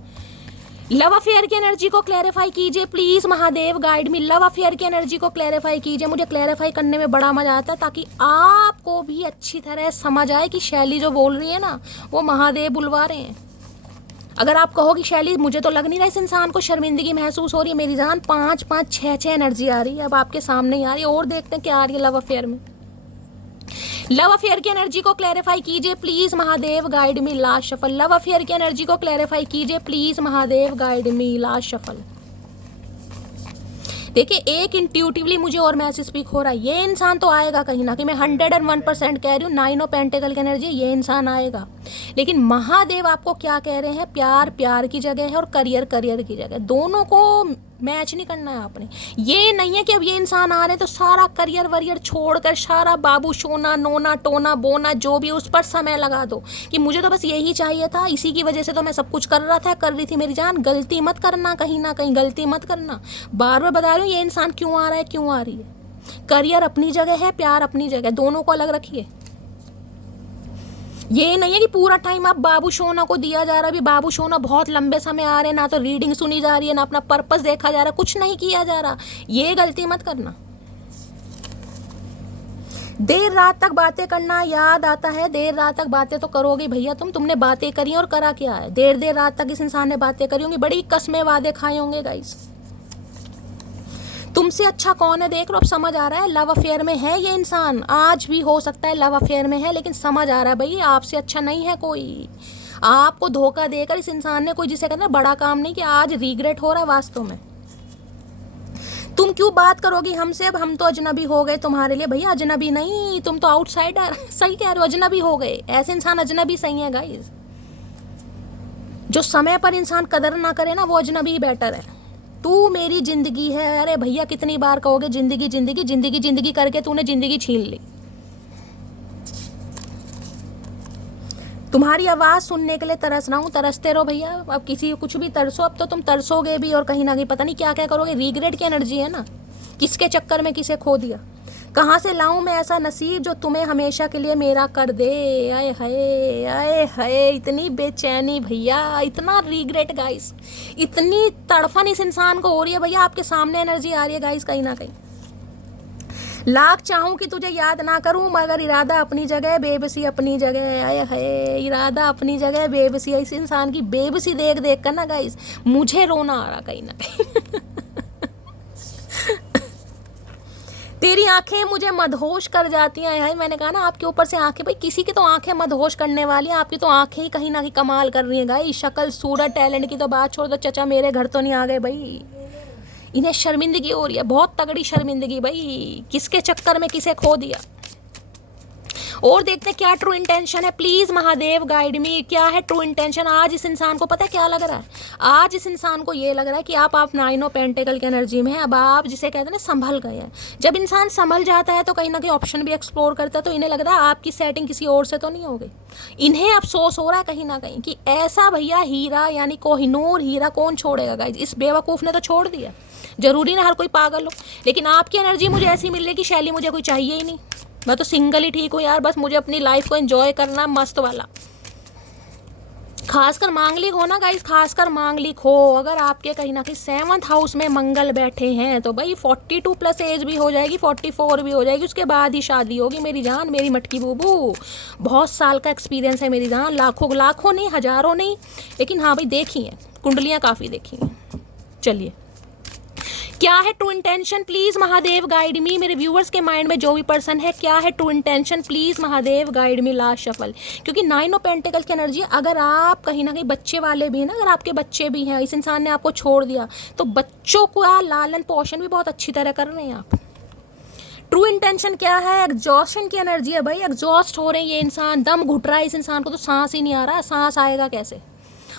लव अफेयर की एनर्जी को क्लैरिफाई कीजिए please Mahadev, guide me. Love affair की एनर्जी को क्लैरिफाई कीजिए। मुझे क्लैरिफाई करने में बड़ा मजा आता है ताकि आपको भी अच्छी तरह समझ आए कि शैली जो बोल रही है ना वो महादेव बुलवा रहे हैं। अगर आप कहो कि शैली मुझे तो लग नहीं रहा इस इंसान को शर्मिंदगी महसूस हो रही है, मेरी जान 5 5 6 6 एनर्जी आ रही है अब आपके सामने ही आ रही है। और देखते हैं क्या आ रही है लव अफेयर में। लव अफेयर की एनर्जी को क्लैरिफाई कीजिए please Mahadev, guide me last shuffle. Love affair की एनर्जी को क्लैरिफाई कीजिए please Mahadev, guide me last shuffle. देखिए एक इंट्यूटिवली मुझे और मैसेज स्पीक हो रहा है, ये इंसान तो आएगा कहीं ना कहीं। मैं 101% कह रही हूँ, 9 ऑफ पेंटिकल की एनर्जी, ये इंसान आएगा। लेकिन महादेव आपको क्या कह रहे हैं? प्यार प्यार की जगह है और करियर करियर की जगह, दोनों को मैच नहीं करना है आपने। ये नहीं है कि अब ये इंसान आ रहे हैं तो सारा करियर वरियर छोड़कर सारा बाबू सोना नोना टोना बोना जो भी उस पर समय लगा दो कि मुझे तो बस यही चाहिए था, इसी की वजह से तो मैं सब कुछ कर रहा था, कर रही थी। मेरी जान गलती मत करना, कहीं ना कहीं गलती मत करना। बार बार बता रही हूँ ये इंसान क्यों आ रहा है, क्यों आ रही है। करियर अपनी जगह है, प्यार अपनी जगह, दोनों को अलग रखिए। ये नहीं है कि पूरा टाइम आप बाबू सोना को दिया जा रहा है। अभी बाबू सोना बहुत लंबे समय आ रहे हैं, ना तो रीडिंग सुनी जा रही है, ना अपना पर्पस देखा जा रहा, कुछ नहीं किया जा रहा। ये गलती मत करना। देर रात तक बातें करना याद आता है, देर रात तक बातें तो करोगे भैया तुमने बातें करी और करा क्या है? देर देर रात तक इस इंसान ने बातें करी होंगी, बड़ी कस्में वादे खाए होंगे गाइस। तुमसे अच्छा कौन है देख लो, अब समझ आ रहा है लव अफेयर में है ये इंसान। आज भी हो सकता है लव अफेयर में है, लेकिन समझ आ रहा है भाई आपसे अच्छा नहीं है कोई। आपको धोखा देकर इस इंसान ने कोई जिसे कहना बड़ा काम नहीं किया, आज रिग्रेट हो रहा है वास्तव में। तुम क्यों बात करोगी हमसे, अब हम तो अजनबी हो गए तुम्हारे लिए। भैया अजनबी नहीं, तुम तो आउटसाइडर। सही कह रहे हो, अजनबी हो गए। ऐसे इंसान अजनबी सही है गाइस। जो समय पर इंसान कदर ना करे ना वो अजनबी बेटर है। तू मेरी जिंदगी है, अरे भैया कितनी बार कहोगे जिंदगी जिंदगी जिंदगी जिंदगी करके तूने जिंदगी छीन ली। तुम्हारी आवाज़ सुनने के लिए तरस रहा हूँ, तरसते रहो भैया। अब किसी कुछ भी तरसो, अब तो तुम तरसोगे भी और कहीं ना कहीं पता नहीं क्या क्या करोगे। रिग्रेट की एनर्जी है ना, किसके चक्कर में किसे खो दिया। कहाँ से लाऊं मैं ऐसा नसीब जो तुम्हें हमेशा के लिए मेरा कर दे। आए हाय आए हाय, इतनी बेचैनी भैया, इतना रिग्रेट गाइस, इतनी तड़फन इस इंसान को हो रही है भैया। आपके सामने एनर्जी आ रही है गाइस कहीं ना कहीं। लाख चाहूं कि तुझे याद ना करूं, मगर इरादा अपनी जगह, बेबसी अपनी जगह। आए हाय, इरादा अपनी जगह, बेबसी। इस इंसान की बेबसी देख देख कर ना गाइस मुझे रोना आ रहा कहीं ना कहीं। तेरी आंखें मुझे मदहोश कर जाती हैं। हाय, मैंने कहा ना आपके ऊपर से आंखें, भाई किसी की तो आंखें मदहोश करने वाली हैं, आपकी तो आंखें ही कहीं ना कहीं कमाल कर रही हैं गाइस। शक्ल सूरत टैलेंट की तो बात छोड़ दो, चचा मेरे घर तो नहीं आ गए भाई। इन्हें शर्मिंदगी हो रही है, बहुत तगड़ी शर्मिंदगी भाई, किसके चक्कर में किसे खो दिया। और देखते हैं क्या ट्रू इंटेंशन है। प्लीज महादेव गाइड मी, क्या है ट्रू इंटेंशन। आज इस इंसान को पता है क्या लग रहा है? आज इस इंसान को ये लग रहा है कि आप 9 ऑफ पेंटिकल की एनर्जी में है। अब आप जिसे कहते हैं ना संभल गए हैं। जब इंसान संभल जाता है तो कहीं ना कहीं ऑप्शन भी एक्सप्लोर करता है, तो इन्हें लग रहा है आपकी सेटिंग किसी और से तो नहीं हो गई। इन्हें अफसोस हो रहा है कहीं ना कहीं कि ऐसा भैया हीरा यानी कोहिनूर हीरा कौन छोड़ेगा गाइज। इस बेवकूफ़ ने तो छोड़ दिया। जरूरी ना हर कोई पागल हो, लेकिन आपकी एनर्जी मुझे ऐसी मिल रही है कि शैली मुझे कोई चाहिए ही नहीं, मैं तो सिंगल ही ठीक हूँ यार। बस मुझे अपनी लाइफ को एंजॉय करना मस्त वाला। खासकर मांगलिक हो ना गाइस, खासकर मांगलिक हो, अगर आपके कहीं ना कहीं 7th हाउस में मंगल बैठे हैं तो भाई 42 प्लस एज भी हो जाएगी, 44 भी हो जाएगी, उसके बाद ही शादी होगी मेरी जान, मेरी मटकी बूबू। बहुत साल का एक्सपीरियंस है मेरी जान, लाखों लाखों नहीं, हजारों नहीं, लेकिन हाँ भाई देखी हैं कुंडलियाँ, काफ़ी देखी हैं। चलिए क्या है true intention, please Mahadev guide मी। मेरे व्यूअर्स के माइंड में जो भी पर्सन है, क्या है true intention, please Mahadev guide me. Last shuffle, क्योंकि 9 ऑफ पेंटिकल की एनर्जी, अगर आप कहीं ना कहीं बच्चे वाले भी हैं ना, अगर आपके बच्चे भी हैं, इस इंसान ने आपको छोड़ दिया, तो बच्चों को लालन पोषण भी बहुत अच्छी तरह कर रहे हैं आप। ट्रू इंटेंशन क्या है, एग्जॉस्शन की एनर्जी है भाई, एग्जॉस्ट हो रहे हैं ये इंसान, दम घुट रहा है इस इंसान को, तो सांस ही नहीं आ रहा, सांस आएगा कैसे।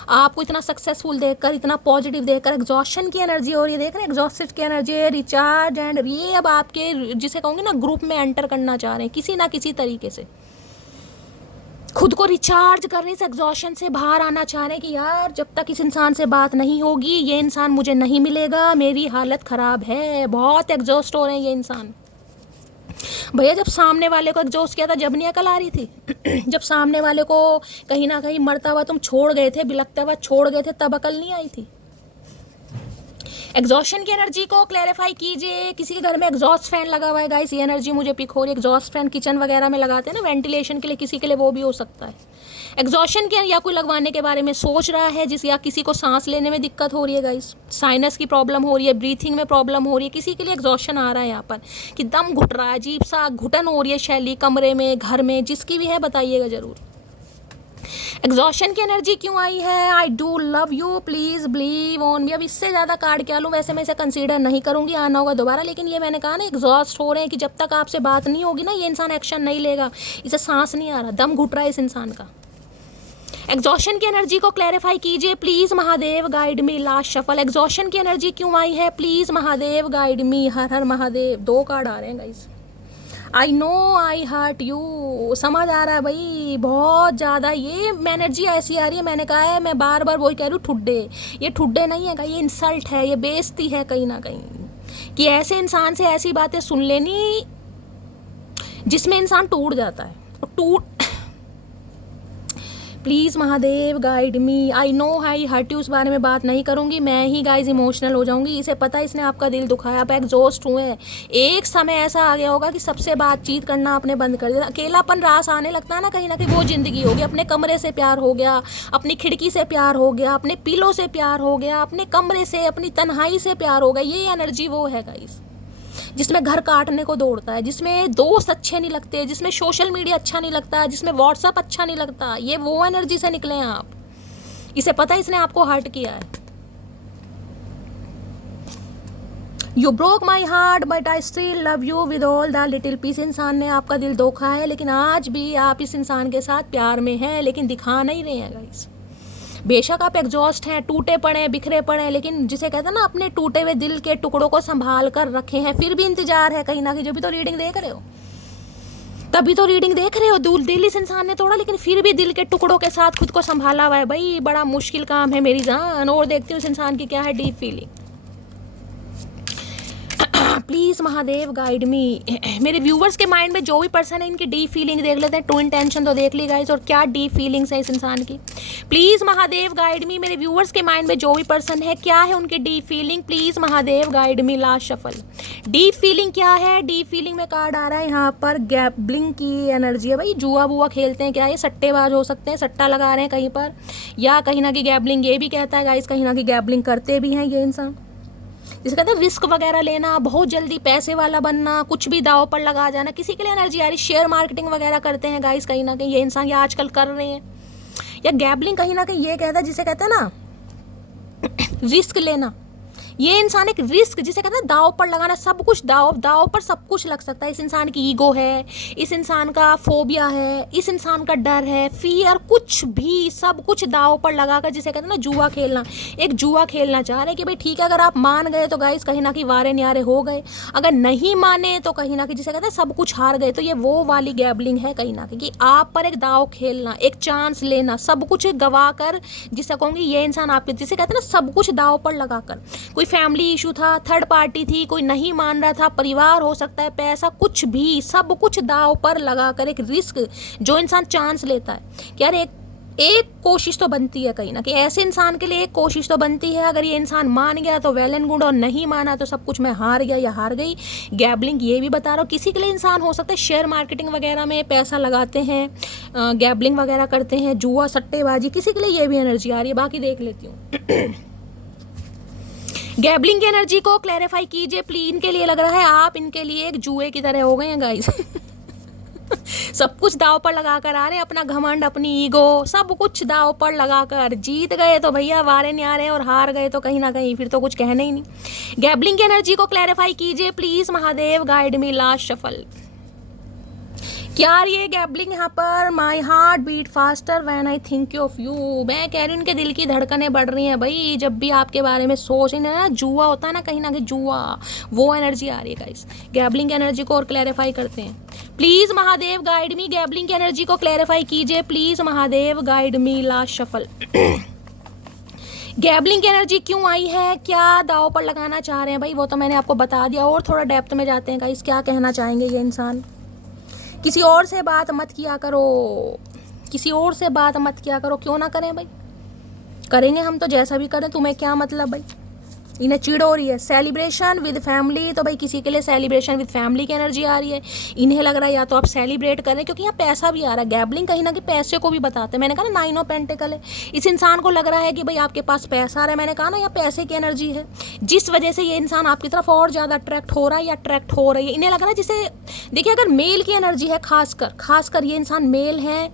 आपको इतना सक्सेसफुल देखकर, इतना पॉजिटिव देखकर, एग्जॉशन की एनर्जी हो रही है, देख रहे हैं एग्जॉस्टेड की एनर्जी है, रिचार्ज एंड ये अब आपके जिसे कहूँगे ना ग्रुप में एंटर करना चाह रहे हैं किसी ना किसी तरीके से, खुद को रिचार्ज करने से, एग्जॉशन से बाहर आना चाह रहे हैं कि यार जब तक इस इंसान से बात नहीं होगी ये इंसान मुझे नहीं मिलेगा, मेरी हालत ख़राब है, बहुत एग्जॉस्ट हो रहे हैं ये इंसान। भैया जब सामने वाले को एग्जॉस्ट किया था जब नहीं अकल आ रही थी जब सामने वाले को कहीं ना कहीं मरता हुआ तुम छोड़ गए थे, बिलखता हुआ छोड़ गए थे, तब अकल नहीं आई थी। एग्जॉशन की एनर्जी को क्लैरिफाई कीजिए। किसी के घर में एग्जॉस्ट फैन लगा हुआ है गाइस, ये एनर्जी मुझे पिक हो रही है। एग्जॉस्ट फैन किचन वगैरह में लगाते हैं ना वेंटिलेशन के लिए, किसी के लिए वो भी हो सकता है। एग्जॉशन के या कोई लगवाने के बारे में सोच रहा है जिस, या किसी को सांस लेने में दिक्कत हो रही है गाइस, साइनस की प्रॉब्लम हो रही है, ब्रीथिंग में प्रॉब्लम हो रही है, किसी के लिए एग्जॉशन आ रहा है यहाँ पर कि दम घुट रहा है, अजीब सा घुटन हो रही है शैली, कमरे में, घर में, जिसकी भी है बताइएगा ज़रूर। एग्जॉशन की एनर्जी क्यों आई है, I do love you please believe on me. अब इससे ज़्यादा कार्ड क्या लूँ, वैसे मैं इसे कंसीडर नहीं करूँगी, आना होगा दोबारा, लेकिन ये मैंने कहा ना एग्जॉस्ट हो रहे हैं कि जब तक आपसे बात नहीं होगी ना ये इंसान एक्शन नहीं लेगा, इसे सांस नहीं आ रहा, दम घुट रहा है इस इंसान का। एग्जॉशन की एनर्जी को क्लैरिफाई कीजिए please Mahadev guide me. Last shuffle, exhaustion की एनर्जी क्यों आई है, प्लीज महादेव गाइड मी। हर हर महादेव, 2 कार्ड आ रहे हैं guys. I know I hurt you, समझ आ रहा है भाई, बहुत ज़्यादा ये एनर्जी ऐसी आ रही है। मैंने कहा है, मैं बार बार वही कह रही हूँ, ठुड्डे, ये ठुड्डे नहीं है, ये इंसल्ट है, ये बेइज्जती है कहीं ना कहीं, कि ऐसे इंसान से ऐसी बातें सुन लेनी जिसमें इंसान टूट जाता है। Please Mahadev guide me. I know I hurt you, उस बारे में बात नहीं करूँगी, मैं ही गाइज इमोशनल हो जाऊँगी। इसे पता है इसने आपका दिल दुखाया, आप एग्जॉस्ट हुए हैं। एक समय ऐसा आ गया होगा कि सबसे बातचीत करना आपने बंद कर दिया, अकेलापन रास आने लगता है ना, कहीं ना कहीं वो ज़िंदगी होगी। अपने कमरे से प्यार हो गया, अपनी खिड़की से प्यार हो गया, अपने पिलो से प्यार हो गया, अपने कमरे से, अपनी तन्हाई से प्यार हो गया। ये एनर्जी वो है गाइज जिसमें घर काटने को दौड़ता है, जिसमें दोस्त अच्छे नहीं लगते, जिसमें सोशल मीडिया अच्छा नहीं लगता, जिसमें व्हाट्सअप अच्छा नहीं लगता। ये वो एनर्जी से निकले हैं आप, इसे पता है इसने आपको हर्ट किया है। You broke my heart but I still love you with all the little piece. इंसान ने आपका दिल धोखा है, लेकिन आज भी आप इस इंसान के साथ प्यार में हैं, लेकिन दिखा नहीं रहे हैं गाइस। बेशक आप एग्जॉस्ट हैं, टूटे पड़े हैं, बिखरे पड़े हैं, लेकिन जिसे कहते हैं ना अपने टूटे हुए दिल के टुकड़ों को संभाल कर रखे हैं, फिर भी इंतजार है कहीं ना कहीं। जो भी तो रीडिंग देख रहे हो, तभी तो रीडिंग देख रहे हो, दिल इस इंसान ने तोड़ा, लेकिन फिर भी दिल के टुकड़ों के साथ खुद को संभाला हुआ है। भाई बड़ा मुश्किल काम है मेरी जान। और देखती हूँ इस इंसान की क्या है deep feeling. Please Mahadev guide मी। मेरे व्यूवर्स के माइंड में जो भी पर्सन है इनकी डीप फीलिंग देख लेते हैं। ट्रू इंटेंशन तो देख ली गाइस, और क्या डीप फीलिंग्स है इस इंसान की। प्लीज़ महादेव गाइड मी। मेरे व्यूवर्स के माइंड में जो भी पर्सन है क्या है उनकी deep feeling, please Mahadev guide me. Last shuffle, deep feeling क्या है। डीप फीलिंग में कार्ड आ रहा है यहाँ पर गैम्बलिंग की एनर्जी है। भाई जुआ बुआ खेलते हैं क्या, ये सट्टेबाज हो सकते हैं, सट्टा लगा रहे हैं कहीं पर, या कहीं ना कहीं गैम्बलिंग ये भी कहता है गाइस, कहीं ना कहीं गैम्बलिंग करते भी हैं ये इंसान। जिसे कहते हैं रिस्क वगैरह लेना, बहुत जल्दी पैसे वाला बनना, कुछ भी दाव पर लगा जाना, किसी के लिए एनर्जी आ रही। शेयर मार्केटिंग वगैरह करते हैं गाइस कहीं ना कहीं ये इंसान, या आजकल कर रहे हैं। या गैम्बलिंग कहीं ना कहीं ये कहता है, जिसे कहते हैं ना रिस्क लेना। ये इंसान एक रिस्क, जिसे कहते हैं दाव पर लगाना, सब कुछ दाव पर सब कुछ लग सकता है। इस इंसान की ईगो है, इस इंसान का फोबिया है, इस इंसान का डर है, फियर, कुछ भी, सब कुछ दाव पर लगाकर, जिसे कहते हैं ना जुआ खेलना। एक जुआ खेलना चाह रहे हैं कि भाई ठीक है, अगर आप मान गए तो गाइस कहीं ना कहीं वारे न्यारे हो गए, अगर नहीं माने तो कहीं ना कहीं जिसे कहते हैं सब कुछ हार गए। तो ये वो वाली गैम्बलिंग है कहीं ना कहीं, कि आप पर एक दाव खेलना, एक चांस लेना, सब कुछ गवा कर, जिसे कहूँगी ये इंसान आपके, जिसे कहते हैं ना सब कुछ दाव पर लगाकर। कोई फैमिली इशू था, थर्ड पार्टी थी, कोई नहीं मान रहा था, परिवार हो सकता है, पैसा, कुछ भी, सब कुछ दाव पर लगाकर एक रिस्क जो इंसान चांस लेता है कि यार एक कोशिश तो बनती है कहीं ना कहीं। ऐसे इंसान के लिए एक कोशिश तो बनती है। अगर ये इंसान मान गया तो वेल एंड गुड, और नहीं माना तो सब कुछ मैं हार गया या हार गई। गैम्बलिंग ये भी बता रहा हूँ, किसी के लिए इंसान हो सकता है शेयर मार्केटिंग वगैरह में पैसा लगाते हैं, गैम्बलिंग वगैरह करते हैं, जुआ सट्टेबाजी, किसी के लिए ये भी एनर्जी आ रही है। बाकी देख लेती हूँ। गैबलिंग की एनर्जी को क्लैरिफाई कीजिए प्लीज। इनके लिए लग रहा है आप इनके लिए एक जुए की तरह हो गए हैं गाइस। सब कुछ दाव पर लगा कर आ रहे हैं, अपना घमंड, अपनी ईगो, सब कुछ दाव पर लगा कर। जीत गए तो भैया वारे न्यारे, और हार गए तो कहीं ना कहीं फिर तो कुछ कहने ही नहीं। गैबलिंग की एनर्जी को क्लैरिफाई कीजिए please Mahadev, guide me last shuffle. क्या ये गैबलिंग यहाँ पर? My heart beat faster when I think of you. मैं कह रही हूँ इनके दिल की धड़कनें बढ़ रही हैं भाई, जब भी आपके बारे में सोच रही ना। जुआ होता है ना कहीं ना कहीं, जुआ, वो एनर्जी आ रही है गाइस। गैबलिंग की एनर्जी को और क्लैरिफाई करते हैं please Mahadev, guide me. Gambling की एनर्जी को क्लैरिफाई कीजिए please Mahadev, guide me last shuffle. Gambling की एनर्जी क्यों आई है, क्या दाव पर लगाना चाह रहे हैं भाई, वो तो मैंने आपको बता दिया। और थोड़ा डेप्थ में जाते हैं गाइस, क्या कहना चाहेंगे ये इंसान। किसी और से बात मत किया करो, किसी और से बात मत किया करो। क्यों ना करें भाई, करेंगे हम तो, जैसा भी करें, तुम्हें क्या मतलब भाई। इन्हें चिढ़ हो रही है। सेलिब्रेशन विद फैमिली, तो भाई किसी के लिए सेलिब्रेशन विद फैमिली की एनर्जी आ रही है। इन्हें लग रहा है या तो आप सेलिब्रेट करें, क्योंकि यहाँ पैसा भी आ रहा है। गैबलिंग कहीं ना कहीं पैसे को भी बताते हैं। मैंने कहा ना 9 ऑफ पेंटिकल है। इस इंसान को लग रहा है कि भाई आपके पास पैसा आ रहा है। मैंने कहा ना यहाँ पैसे की एनर्जी है, जिस वजह से ये इंसान आपकी तरफ और ज़्यादा अट्रैक्ट हो रहा है या अट्रैक्ट हो रही है। इन्हें लग रहा है जिसे, देखिए अगर मेल की एनर्जी है, खासकर ये इंसान मेल है,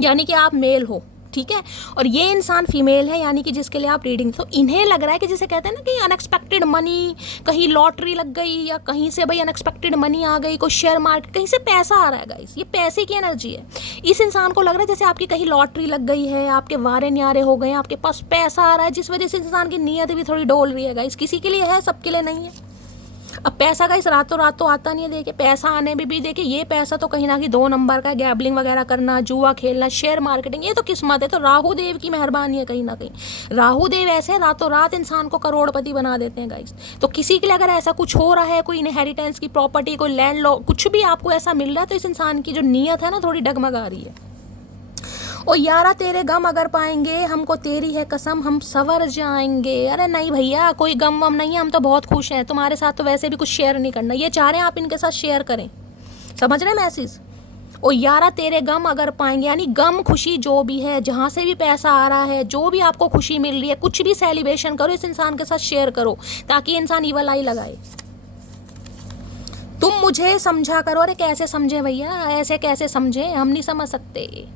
यानी कि आप मेल हो, ठीक है, और ये इंसान फीमेल है, यानी कि जिसके लिए आप रीडिंग, तो इन्हें लग रहा है कि जिसे कहते हैं ना कि अनएक्सपेक्टेड मनी, कहीं लॉटरी लग गई या कहीं से भाई अनएक्सपेक्टेड मनी आ गई, कोई शेयर मार्केट, कहीं से पैसा आ रहा है गाइस। ये पैसे की एनर्जी है। इस इंसान को लग रहा है जैसे आपकी कहीं लॉटरी लग गई है, आपके वारे न्यारे हो गए, आपके पास पैसा आ रहा है, जिस वजह से इंसान की नीयत भी थोड़ी डोल रही है गाइस। किसी के लिए है, सबके लिए नहीं है। अब पैसा का इस रातों रात तो आता नहीं है। देखिए पैसा आने में भी देखिए, ये पैसा तो कहीं ना कहीं 2 नंबर का है। गैबलिंग वगैरह करना, जुआ खेलना, शेयर मार्केटिंग, ये तो किस्मत है। तो राहु देव की मेहरबानी है कहीं ना कहीं। राहु देव ऐसे रातों रात इंसान को करोड़पति बना देते हैं गाइस। तो किसी के लिए अगर ऐसा कुछ हो रहा है, कोई इनहेरिटेंस की प्रॉपर्टी, कोई लैंड लॉ, कुछ भी आपको ऐसा मिल रहा है, तो इस इंसान की जो नीयत है ना थोड़ी डगमगा रही है। ओ यारा तेरे गम अगर पाएंगे, हमको तेरी है कसम, हम सवर जाएंगे। अरे नहीं भैया, कोई गम वम नहीं है, हम तो बहुत खुश हैं। तुम्हारे साथ तो वैसे भी कुछ शेयर नहीं करना। ये चाह रहे हैं आप इनके साथ शेयर करें, समझ रहे हैं मैसेज। ओ यारा तेरे गम अगर पाएंगे, यानी गम खुशी जो भी है, जहाँ से भी पैसा आ रहा है, जो भी आपको खुशी मिल रही है, कुछ भी सेलिब्रेशन करो, इस इंसान के साथ शेयर करो, ताकि इंसान ईवल आई लगाए। तुम मुझे समझा करो। अरे कैसे समझे भैया, ऐसे कैसे समझे, हम नहीं समझ सकते।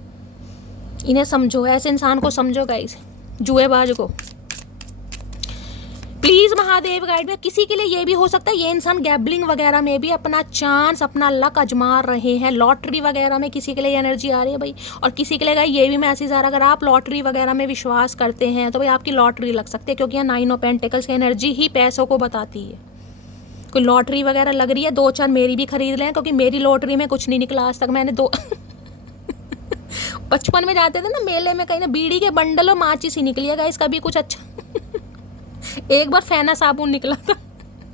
इन्हें समझो, ऐसे इंसान को समझो गाइस, जुएबाज को। प्लीज महादेव गाइड में। किसी के लिए ये भी हो सकता है ये इंसान गैबलिंग वगैरह में भी अपना चांस, अपना लक आजमा रहे हैं। लॉटरी वगैरह में किसी के लिए एनर्जी आ रही है भाई। और किसी के लिए ये भी मैसेज आ रहा है, अगर आप लॉटरी वगैरह में विश्वास करते हैं तो भाई आपकी लॉटरी लग सकती है, क्योंकि यहाँ 9 ऑफ पेंटिकल्स की एनर्जी ही पैसों को बताती है। कोई लॉटरी वगैरह लग रही है, 2-4 मेरी भी खरीद लें, क्योंकि मेरी लॉटरी में कुछ नहीं निकला आज तक। मैंने 2 बचपन में जाते थे ना मेले में, कहीं ना बीड़ी के बंडल और माचिस ही निकली है गाइस, कभी कुछ अच्छा। एक बार फेना साबुन निकला था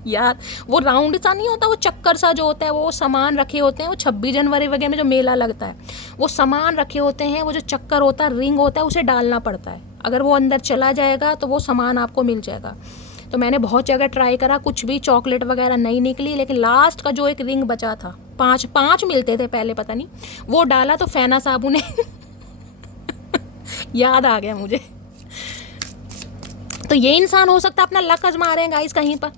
यार, वो राउंड सा नहीं होता, वो चक्कर सा जो होता है, वो सामान रखे होते हैं। वो 26 जनवरी वगैरह में जो मेला लगता है, वो सामान रखे होते हैं, वो जो चक्कर होता है, रिंग होता है, उसे डालना पड़ता है। अगर वो अंदर चला जाएगा तो वो सामान आपको मिल जाएगा। तो मैंने बहुत जगह ट्राई करा, कुछ भी चॉकलेट वगैरह नहीं निकली, लेकिन लास्ट का जो एक रिंग बचा था, 5 मिलते थे पहले, पता नहीं, वो डाला तो फेना साबुन है। याद आ गया मुझे। तो ये इंसान हो सकता है अपना लक आजमा रहे हैं गाइस कहीं पर।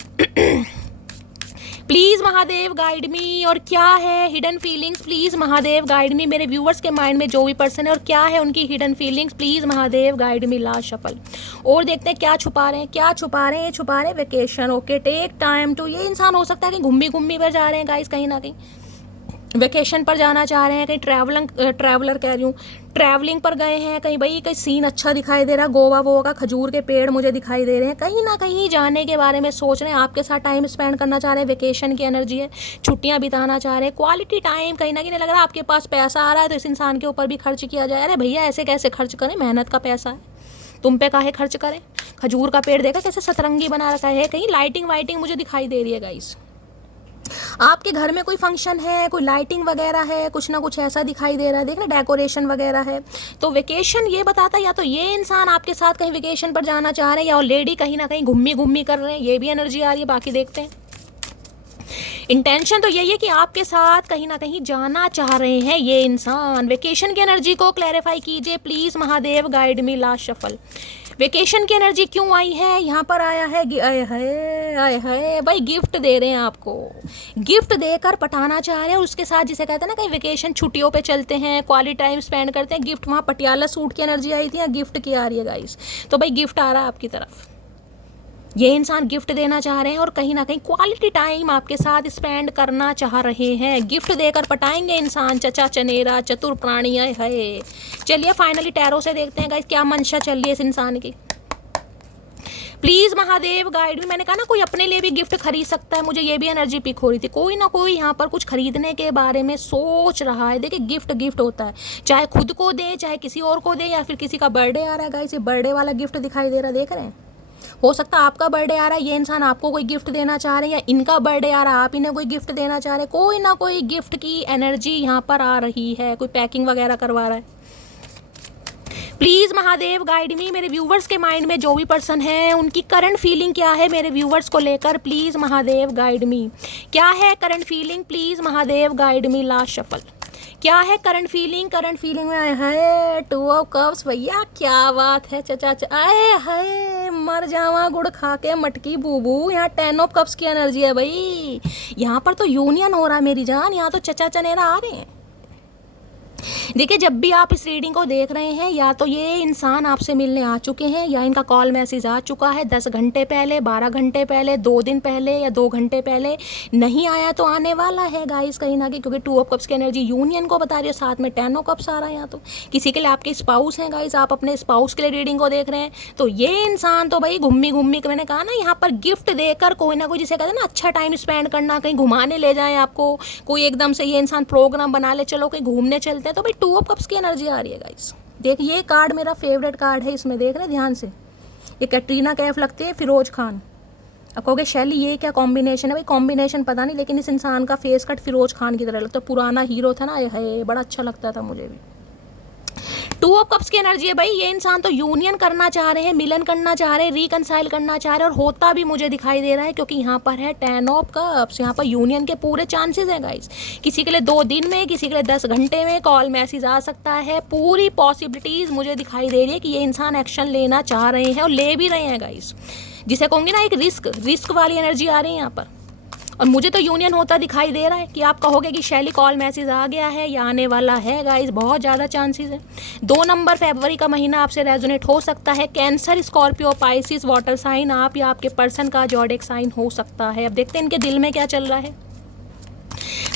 प्लीज महादेव गाइड मी। और क्या है hidden feelings, please Mahadev guide मी। मेरे व्यूअर्स के माइंड में जो भी पर्सन है, और क्या है उनकी hidden feelings, please Mahadev guide me last shuffle. और देखते हैं क्या छुपा रहे हैं, क्या छुपा रहे हैं। ये छुपा रहे हैं vacation. Okay, take time too. ये इंसान हो सकता है कि घूमी पर जा रहे हैं गाइस, कहीं ना कहीं वेकेशन पर जाना चाह रहे हैं, कहीं ट्रैवलर कह रही हूँ, ट्रैवलिंग पर गए हैं कहीं, भाई कहीं सीन अच्छा दिखाई दे रहा, गोवा वोवा का, खजूर के पेड़ मुझे दिखाई दे रहे हैं, कहीं ना कहीं जाने के बारे में सोच रहे हैं, आपके साथ टाइम स्पेंड करना चाह रहे हैं, वेकेशन की एनर्जी है, छुट्टियां बिताना चाह रहे हैं, क्वालिटी टाइम। कहीं ना कहीं लग रहा है आपके पास पैसा आ रहा है तो इस इंसान के ऊपर भी खर्च किया जाए। अरे भैया ऐसे कैसे खर्च करें, मेहनत का पैसा है, तुम पे काहे खर्च करें। खजूर का पेड़ देखा कैसे सतरंगी बना रखा है, कहीं लाइटिंग वाइटिंग मुझे दिखाई दे रही है गाइस। आपके घर में कोई फंक्शन है, कोई लाइटिंग वगैरह है, कुछ ना कुछ ऐसा दिखाई दे रहा है, देखना डेकोरेशन वगैरह है। तो वेकेशन ये बताता है, या तो ये इंसान आपके साथ कहीं वेकेशन पर जाना चाह रहे हैं, या ऑलरेडी कहीं ना कहीं घूमी कर रहे हैं, ये भी एनर्जी आ रही है। बाकी देखते हैं। इंटेंशन तो यही है कि आपके साथ कहीं ना कहीं जाना चाह रहे हैं ये इंसान। वेकेशन की एनर्जी को क्लैरिफाई कीजिए please Mahadev guide me last shuffle. Vacation की एनर्जी क्यों आई है यहाँ पर? आया है आए हाय आए हाय भाई, गिफ्ट दे रहे हैं आपको, गिफ्ट देकर पटाना चाह रहे हैं। उसके साथ जिसे कहते हैं ना, कहीं वेकेशन छुट्टियों पे चलते हैं, क्वालिटी टाइम स्पेंड करते हैं, गिफ्ट। वहाँ पटियाला सूट की एनर्जी आई थी, यहाँ गिफ्ट की आ रही है गाइस। तो भाई गिफ्ट आ रहा है आपकी तरफ, ये इंसान गिफ्ट देना चाह रहे हैं और कहीं ना कहीं क्वालिटी टाइम आपके साथ स्पेंड करना चाह रहे हैं। गिफ्ट देकर पटाएंगे इंसान, चचा चनेरा चतुर प्राणी है। चलिए फाइनली टैरो से देखते हैं गाइस क्या मंशा चल रही है इस इंसान की। प्लीज़ महादेव गाइड भी। मैंने कहा ना, कोई अपने लिए भी गिफ्ट खरीद सकता है। मुझे ये भी एनर्जी पिक हो रही थी, कोई ना कोई यहाँ पर कुछ खरीदने के बारे में सोच रहा है। देखिए गिफ्ट गिफ्ट होता है, चाहे खुद को दे, चाहे किसी और को दे, या फिर किसी का बर्थडे आ रहा है गाइस, ये बर्थडे वाला गिफ्ट दिखाई दे रहा है, देख रहे हैं। हो सकता है आपका बर्थडे आ रहा है, ये इंसान आपको कोई गिफ्ट देना चाह रहे हैं, या इनका बर्थडे आ रहा है, आप इन्हें कोई गिफ्ट देना चाह रहे हैं। कोई ना कोई गिफ्ट की एनर्जी यहाँ पर आ रही है, कोई पैकिंग वगैरह करवा रहा है। प्लीज़ महादेव गाइड मी। मेरे व्यूवर्स के माइंड में जो भी पर्सन है, उनकी करंट फीलिंग क्या है मेरे व्यूवर्स को लेकर, प्लीज़ महादेव गाइड मी। क्या है current feeling, please Mahadev guide me. Last shuffle, क्या है करंट फीलिंग? करंट फीलिंग में आए हाय 2 ऑफ कप्स। भैया क्या बात है, चचा आए हाय मर जावा गुड़ खा के मटकी बूबू। यहाँ 10 ऑफ कप्स की एनर्जी है भाई, यहाँ पर तो यूनियन हो रहा है मेरी जान, यहाँ तो चचा चनेरा आ रहे हैं। देखिए जब भी आप इस रीडिंग को देख रहे हैं, या तो ये इंसान आपसे मिलने आ चुके हैं, या इनका कॉल मैसेज आ चुका है 10 घंटे पहले, 12 घंटे पहले, 2 दिन पहले, या 2 घंटे पहले। नहीं आया तो आने वाला है गाइस कहीं ना कहीं, क्योंकि 2 ऑफ कप्स की एनर्जी यूनियन को बता रही है, साथ में 10 ऑफ कप्स आ रहा है। यहाँ तो किसी के लिए आपके स्पाउस हैं गाइस, आप अपने स्पाउस के लिए रीडिंग को देख रहे हैं, तो ये इंसान तो भाई घूमी घूमी के, मैंने कहा ना, यहाँ पर गिफ्ट देकर कोई ना कोई, जिसे कहते हैं ना अच्छा टाइम स्पेंड करना, कहीं घुमाने ले जाए आपको, कोई एकदम से ये इंसान प्रोग्राम बना ले, चलो कहीं घूमने चलते हैं, तो भाई 2 ऑफ कप्स की एनर्जी आ रही है गाइस। देख ये कार्ड मेरा फेवरेट कार्ड है, इसमें देख रहे हैं ध्यान से, ये कैटरीना कैफ लगती है, फिरोज खान। अब कहोगे शैली ये क्या कॉम्बिनेशन है? भाई कॉम्बिनेशन पता नहीं, लेकिन इस इंसान का फेस कट फिरोज खान की तरह लगता है, पुराना हीरो था ना, ये बड़ा अच्छा लगता था मुझे भी। 2 ऑफ कप्स की एनर्जी है भाई, ये इंसान तो यूनियन करना चाह रहे हैं, मिलन करना चाह रहे हैं, रिकनसाइल करना चाह रहे हैं, और होता भी मुझे दिखाई दे रहा है, क्योंकि यहाँ पर है 10 ऑफ कप्स। यहाँ पर यूनियन के पूरे चांसेस हैं गाइस। किसी के लिए 2 दिन में, किसी के लिए 10 घंटे में कॉल मैसेज आ सकता है। पूरी पॉसिबिलिटीज़ मुझे दिखाई दे रही है कि ये इंसान एक्शन लेना चाह रहे हैं और ले भी रहे हैं गाइस, जिसे कहूँगी ना एक रिस्क वाली एनर्जी आ रही है यहाँ पर। और मुझे तो यूनियन होता दिखाई दे रहा है कि आप कहोगे कि शैली कॉल मैसेज आ गया है या आने वाला है गाइस, बहुत ज़्यादा चांसेस है। 2 नंबर फरवरी का महीना आपसे रेजोनेट हो सकता है। Cancer, Scorpio, Pisces, water sign, आप या आपके पर्सन का जॉडिक साइन हो सकता है। अब देखते हैं इनके दिल में क्या चल रहा है।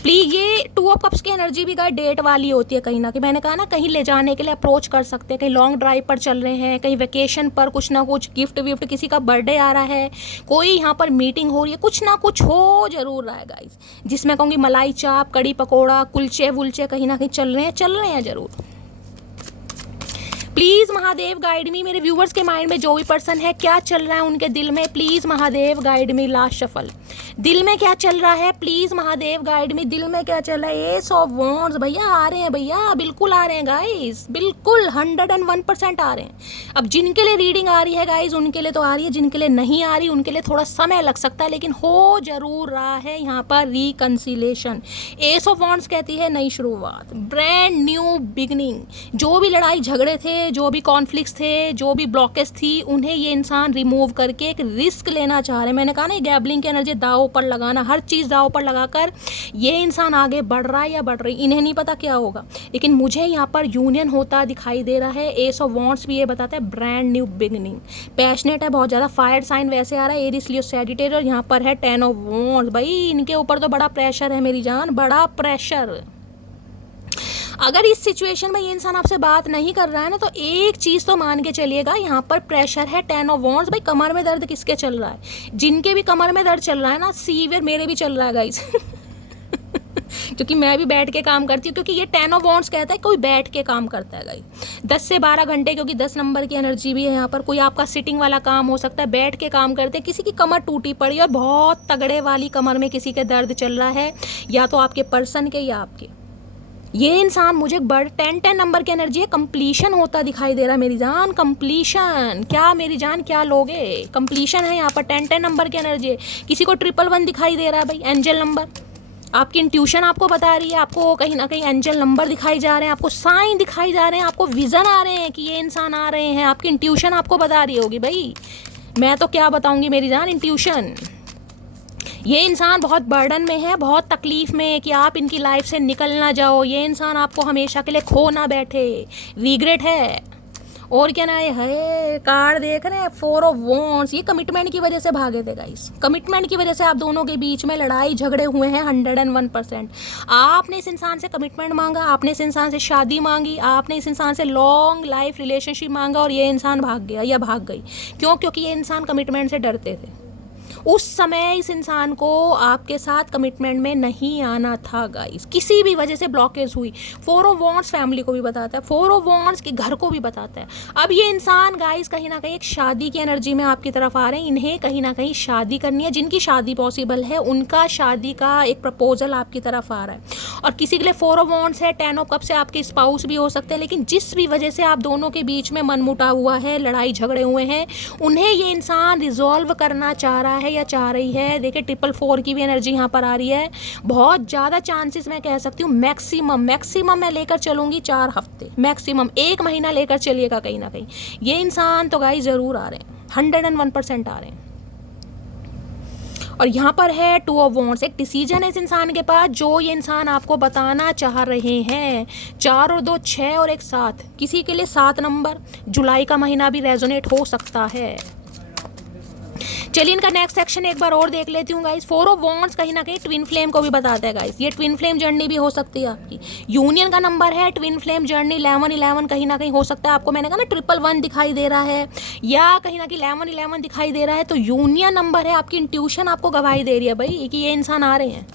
प्लीज ये 2 ऑफ कप्स की एनर्जी भी गाइस डेट वाली होती है कहीं ना कहीं। मैंने कहा ना, कहीं ले जाने के लिए अप्रोच कर सकते हैं, कहीं लॉन्ग ड्राइव पर चल रहे हैं, कहीं वेकेशन पर, कुछ ना कुछ गिफ्ट विफ्ट, किसी का बर्थडे आ रहा है, कोई यहाँ पर मीटिंग हो रही है, कुछ ना कुछ हो जरूर रहा है गाइस, जिसमें कहूँगी मलाई चाप, कड़ी पकौड़ा, कुलचे वुलचे कहीं ना कहीं चल रहे हैं जरूर। प्लीज़ महादेव गाइड मी। मेरे व्यूवर्स के माइंड में जो भी पर्सन है, क्या चल रहा है उनके दिल में, please Mahadev guide me. Last shuffle, दिल में क्या चल रहा है, प्लीज़ महादेव गाइड मी। दिल में क्या चल रहा है? S of wands. भैया आ रहे हैं, भैया बिल्कुल आ रहे हैं गाइस, बिल्कुल 101% आ रहे हैं। अब जिनके लिए रीडिंग आ रही है गाइस, उनके लिए तो आ रही है, जिनके लिए नहीं आ रही उनके लिए थोड़ा समय लग सकता है, लेकिन हो जरूर रहा है यहाँ पर रिकन्सिलेशन। एस ऑफ वॉन्ड्स कहती है नई शुरुआत, ब्रांड न्यू बिगनिंग। जो भी लड़ाई झगड़े थे, जो भी कॉन्फ्लिक्ट्स थे, जो भी ब्लॉकेज थी, उन्हें ये इंसान रिमूव करके एक रिस्क लेना चाह रहे हैं। मैंने कहा ना, गैबलिंग की एनर्जी, दाव पर लगाना, हर चीज़ दाव पर लगाकर ये इंसान आगे बढ़ रहा है या बढ़ रही, इन्हें नहीं पता क्या होगा, लेकिन मुझे यहाँ पर यूनियन होता दिखाई दे रहा है। एस ऑफ वॉन्ड्स भी ये बताता है ब्रांड न्यू बिगनिंग। पैशनेट है बहुत ज़्यादा, फायर साइन वैसे आ रहा है, एरिस, लियो, सैजिटेरियस, और यहाँ पर है 10 ऑफ वॉन्ड्स। भाई इनके ऊपर तो बड़ा प्रेशर है मेरी जान, बड़ा प्रेशर। अगर इस सिचुएशन में ये इंसान आपसे बात नहीं कर रहा है ना, तो एक चीज़ तो मान के चलिएगा, यहाँ पर प्रेशर है। 10 ऑफ वॉन्ड्स। भाई कमर में दर्द किसके चल रहा है? जिनके भी कमर में दर्द चल रहा है ना, सीवियर, मेरे भी चल रहा है गाइस क्योंकि मैं भी बैठ के काम करती हूँ, क्योंकि ये 10 ऑफ वॉन्ड्स कहता है कोई बैठ के काम करता है गाइस, 10 से 12 घंटे, क्योंकि 10 नंबर की एनर्जी भी है यहाँ पर। कोई आपका सिटिंग वाला काम हो सकता है, बैठ के काम करते हैं। किसी की कमर टूटी पड़ी और बहुत तगड़े वाली कमर में किसी के दर्द चल रहा है, या तो आपके पर्सन के या आपके। ये इंसान मुझे 10 नंबर की एनर्जी है, कंप्लीशन होता दिखाई दे रहा है मेरी जान। कंप्लीशन क्या मेरी जान, क्या लोगे? कंप्लीशन है यहाँ पर, 10 नंबर की एनर्जी है। किसी को 111 दिखाई दे रहा है भाई, एंजल नंबर। आपकी इंट्यूशन आपको बता रही है, आपको कहीं ना कहीं एंजल नंबर दिखाई जा रहे हैं, आपको साइन दिखाई जा रहे हैं, आपको विजन आ रहे हैं कि ये इंसान आ रहे हैं। आपकी इंट्यूशन आपको बता रही होगी भाई, मैं तो क्या बताऊंगी मेरी जान, इंट्यूशन। ये इंसान बहुत बर्डन में है, बहुत तकलीफ में है कि आप इनकी लाइफ से निकल ना जाओ। ये इंसान आपको हमेशा के लिए खो ना बैठे, रिग्रेट है। और क्या ना है, कार्ड देख रहे हैं, 4 ऑफ वॉन्ड्स। ये कमिटमेंट की वजह से भागे थे गाइस, कमिटमेंट की वजह से आप दोनों के बीच में लड़ाई झगड़े हुए हैं 101%। आपने इस इंसान से कमिटमेंट मांगा, आपने इस इंसान से शादी मांगी, आपने इस इंसान से लॉन्ग लाइफ रिलेशनशिप मांगा, और ये इंसान भाग गया या भाग गई। क्यों? क्योंकि ये इंसान कमिटमेंट से डरते थे। उस समय इस इंसान को आपके साथ कमिटमेंट में नहीं आना था गाइस, किसी भी वजह से ब्लॉकेज हुई। 4 ऑफ वॉन्ड्स फैमिली को भी बताता है, 4 ऑफ वॉन्ड्स के घर को भी बताता है। अब ये इंसान गाइस कहीं ना कहीं एक शादी की एनर्जी में आपकी तरफ आ रहे हैं, इन्हें कहीं ना कहीं शादी करनी है। जिनकी शादी पॉसिबल है उनका शादी का एक प्रपोजल आपकी तरफ आ रहा है। और किसी के लिए 4 ऑफ वॉन्ड्स है, 10 ऑफ कप से आपके स्पाउस भी हो सकते हैं। लेकिन जिस भी वजह से आप दोनों के बीच में मनमुटाव हुआ है, लड़ाई झगड़े हुए हैं, उन्हें ये इंसान रिजॉल्व करना चाह रहा है या चाह रही है। देखिए 444 की भी एनर्जी यहाँ पर आ रही है। बहुत ज़्यादा चांसेस मैं कह सकती हूँ, मैक्सिमम मैं लेकर चलूँगी 4 हफ्ते, मैक्सिमम 1 महीना लेकर चलिएगा कहीं ना कहीं। ये इंसान तो गाइस ज़रूर आ रहे हैं, 101% आ रहे हैं। और यहाँ पर है 2 ऑफ वॉन्ड्स। एक डिसीजन है इस इंसान के पास जो ये इंसान आपको बताना चाह रहे हैं। 4 और 2 6 और 1 7। किसी के लिए 7 नंबर जुलाई का महीना भी रेजोनेट हो सकता है। चलिए इनका नेक्स्ट सेक्शन एक बार और देख लेती हूँ गाइस। 4 ऑफ वॉन्ड्स कहीं ना कहीं ट्विन फ्लेम को भी बताता है गाइस। ये ट्विन फ्लेम जर्नी भी हो सकती है आपकी। यूनियन का नंबर है, ट्विन फ्लेम जर्नी 11 कहीं ना कहीं हो सकता है। आपको मैंने कहा ना 111 दिखाई दे रहा है या कहीं ना कहीं 11 दिखाई दे रहा है, तो यूनियन नंबर है। आपकी इंट्यूशन आपको गवाही दे रही है भाई कि ये इंसान आ रहे हैं।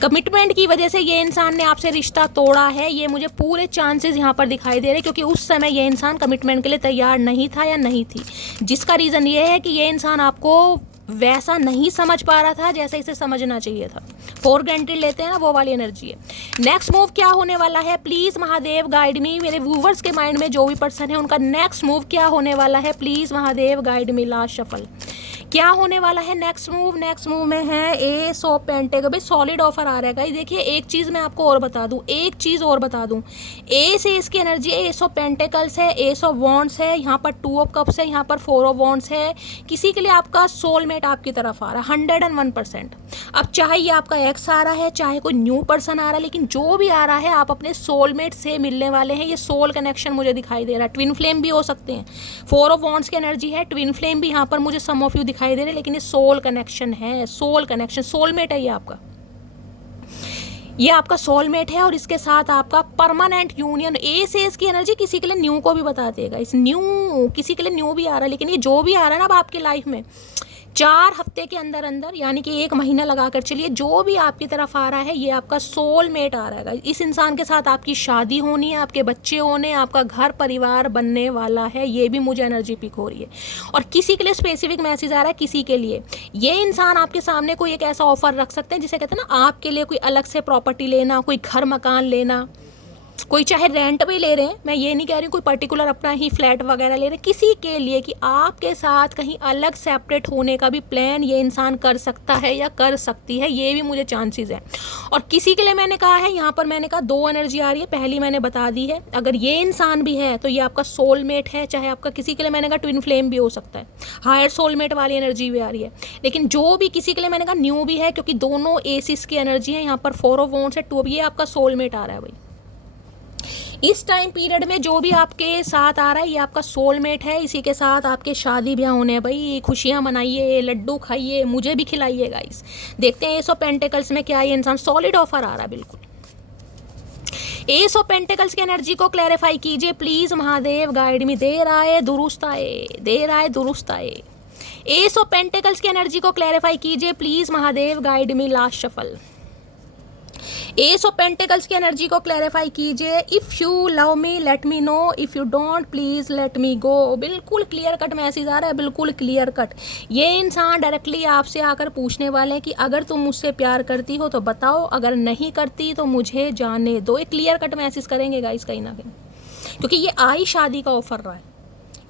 कमिटमेंट की वजह से ये इंसान ने आपसे रिश्ता तोड़ा है, ये मुझे पूरे चांसेस यहाँ पर दिखाई दे रहे, क्योंकि उस समय ये इंसान कमिटमेंट के लिए तैयार नहीं था या नहीं थी। जिसका रीज़न ये है कि ये इंसान आपको वैसा नहीं समझ पा रहा था जैसे इसे समझना चाहिए था। 4 ग्रांटेड लेते हैं ना, वो वाली एनर्जी है। नेक्स्ट मूव क्या होने वाला है, प्लीज़ महादेव गाइड मी। मेरे व्यूवर्स के माइंड में जो भी पर्सन है उनका नेक्स्ट मूव क्या होने वाला है, please Mahadev guide me. Last shuffle क्या होने वाला है नेक्स्ट मूव में है एस ऑफ पेंटेकल। भाई सॉलिड ऑफर आ रहा है गाइस। देखिए एक चीज़ मैं आपको और बता दूं, एस है इसकी एनर्जी है, एस ऑफ पेंटेकल्स है, एस ऑफ वॉन्ड्स है, यहाँ पर 2 ऑफ कप्स है, यहाँ पर 4 ऑफ वॉन्ड्स है। किसी के लिए आपका सोलमेट आपकी तरफ आ रहा है 101%। अब चाहे ये आपका एक्स आ रहा है, चाहे कोई न्यू पर्सन आ रहा है, लेकिन जो भी आ रहा है आप अपने सोलमेट से मिलने वाले हैं। ये सोल कनेक्शन मुझे दिखाई दे रहा है। ट्विन फ्लेम भी हो सकते हैं। 4 ऑफ वॉन्ड्स की एनर्जी है, ट्विन फ्लेम भी यहाँ पर मुझे सम ऑफ यू दिखाई दे रहे हैं, लेकिन ये सोल कनेक्शन है, सोल कनेक्शन, सोलमेट है ये आपका सोलमेट है। और इसके साथ आपका परमानेंट यूनियन। एस की एनर्जी किसी के लिए न्यू को भी बता देगा। इस न्यू किसी के लिए न्यू भी आ रहा है, लेकिन ये जो भी आ रहा है ना अब आपकी लाइफ में 4 हफ्ते के अंदर यानी कि 1 महीना लगा कर चलिए, जो भी आपकी तरफ आ रहा है ये आपका सोलमेट आ रहा है। इस इंसान के साथ आपकी शादी होनी है, आपके बच्चे होने, आपका घर परिवार बनने वाला है। ये भी मुझे एनर्जी पिक हो रही है। और किसी के लिए स्पेसिफिक मैसेज आ रहा है, किसी के लिए ये इंसान आपके सामने कोई एक ऐसा ऑफर रख सकते हैं जिसे कहते हैं ना, आपके लिए कोई अलग से प्रॉपर्टी लेना, कोई घर मकान लेना, कोई चाहे रेंट पे ले रहे हैं, मैं ये नहीं कह रही कोई पर्टिकुलर अपना ही फ्लैट वगैरह ले रहे हैं, किसी के लिए कि आपके साथ कहीं अलग सेपरेट होने का भी प्लान ये इंसान कर सकता है या कर सकती है। ये भी मुझे चांसेस है। और किसी के लिए मैंने कहा है, यहाँ पर मैंने कहा 2 एनर्जी आ रही है, पहली मैंने बता दी है। अगर ये इंसान भी है तो ये आपका सोलमेट है, चाहे आपका किसी के लिए मैंने कहा ट्विन फ्लेम भी हो सकता है, हायर सोलमेट वाली एनर्जी भी आ रही है। लेकिन जो भी किसी के लिए मैंने कहा न्यू भी है, क्योंकि दोनों एसिस की एनर्जी है। यहाँ पर 4 ऑफ वॉन्ड्स है, 2, ये आपका सोलमेट आ रहा है भाई। इस टाइम पीरियड में जो भी आपके साथ आ रहा है ये आपका सोलमेट है। इसी के साथ आपके शादी ब्याह होने हैं भाई, खुशियाँ मनाइए, लड्डू खाइए, मुझे भी खिलाइए गाइस। देखते हैं एस ऑफ पेंटेकल्स में क्या ये इंसान, सॉलिड ऑफर आ रहा है बिल्कुल। एस ऑफ पेंटेकल्स की एनर्जी को क्लैरिफाई कीजिए प्लीज महादेव गाइड मी। देर आए दुरुस्त आए। एस ऑफ पेंटेकल्स की एनर्जी को क्लैरिफाई कीजिए please Mahadev guide me. Last shuffle. Ace of pentacles की एनर्जी को क्लैरिफाई कीजिए। If you love me let me know, if you don't please let me go. बिल्कुल क्लियर कट मैसेज आ रहा है, बिल्कुल क्लियर कट। ये इंसान डायरेक्टली आपसे आकर पूछने वाले हैं कि अगर तुम मुझसे प्यार करती हो तो बताओ, अगर नहीं करती तो मुझे जाने दो। एक क्लियर कट मैसेज करेंगे गाइस कहीं ना कहीं, क्योंकि ये आई शादी का ऑफर रहा है।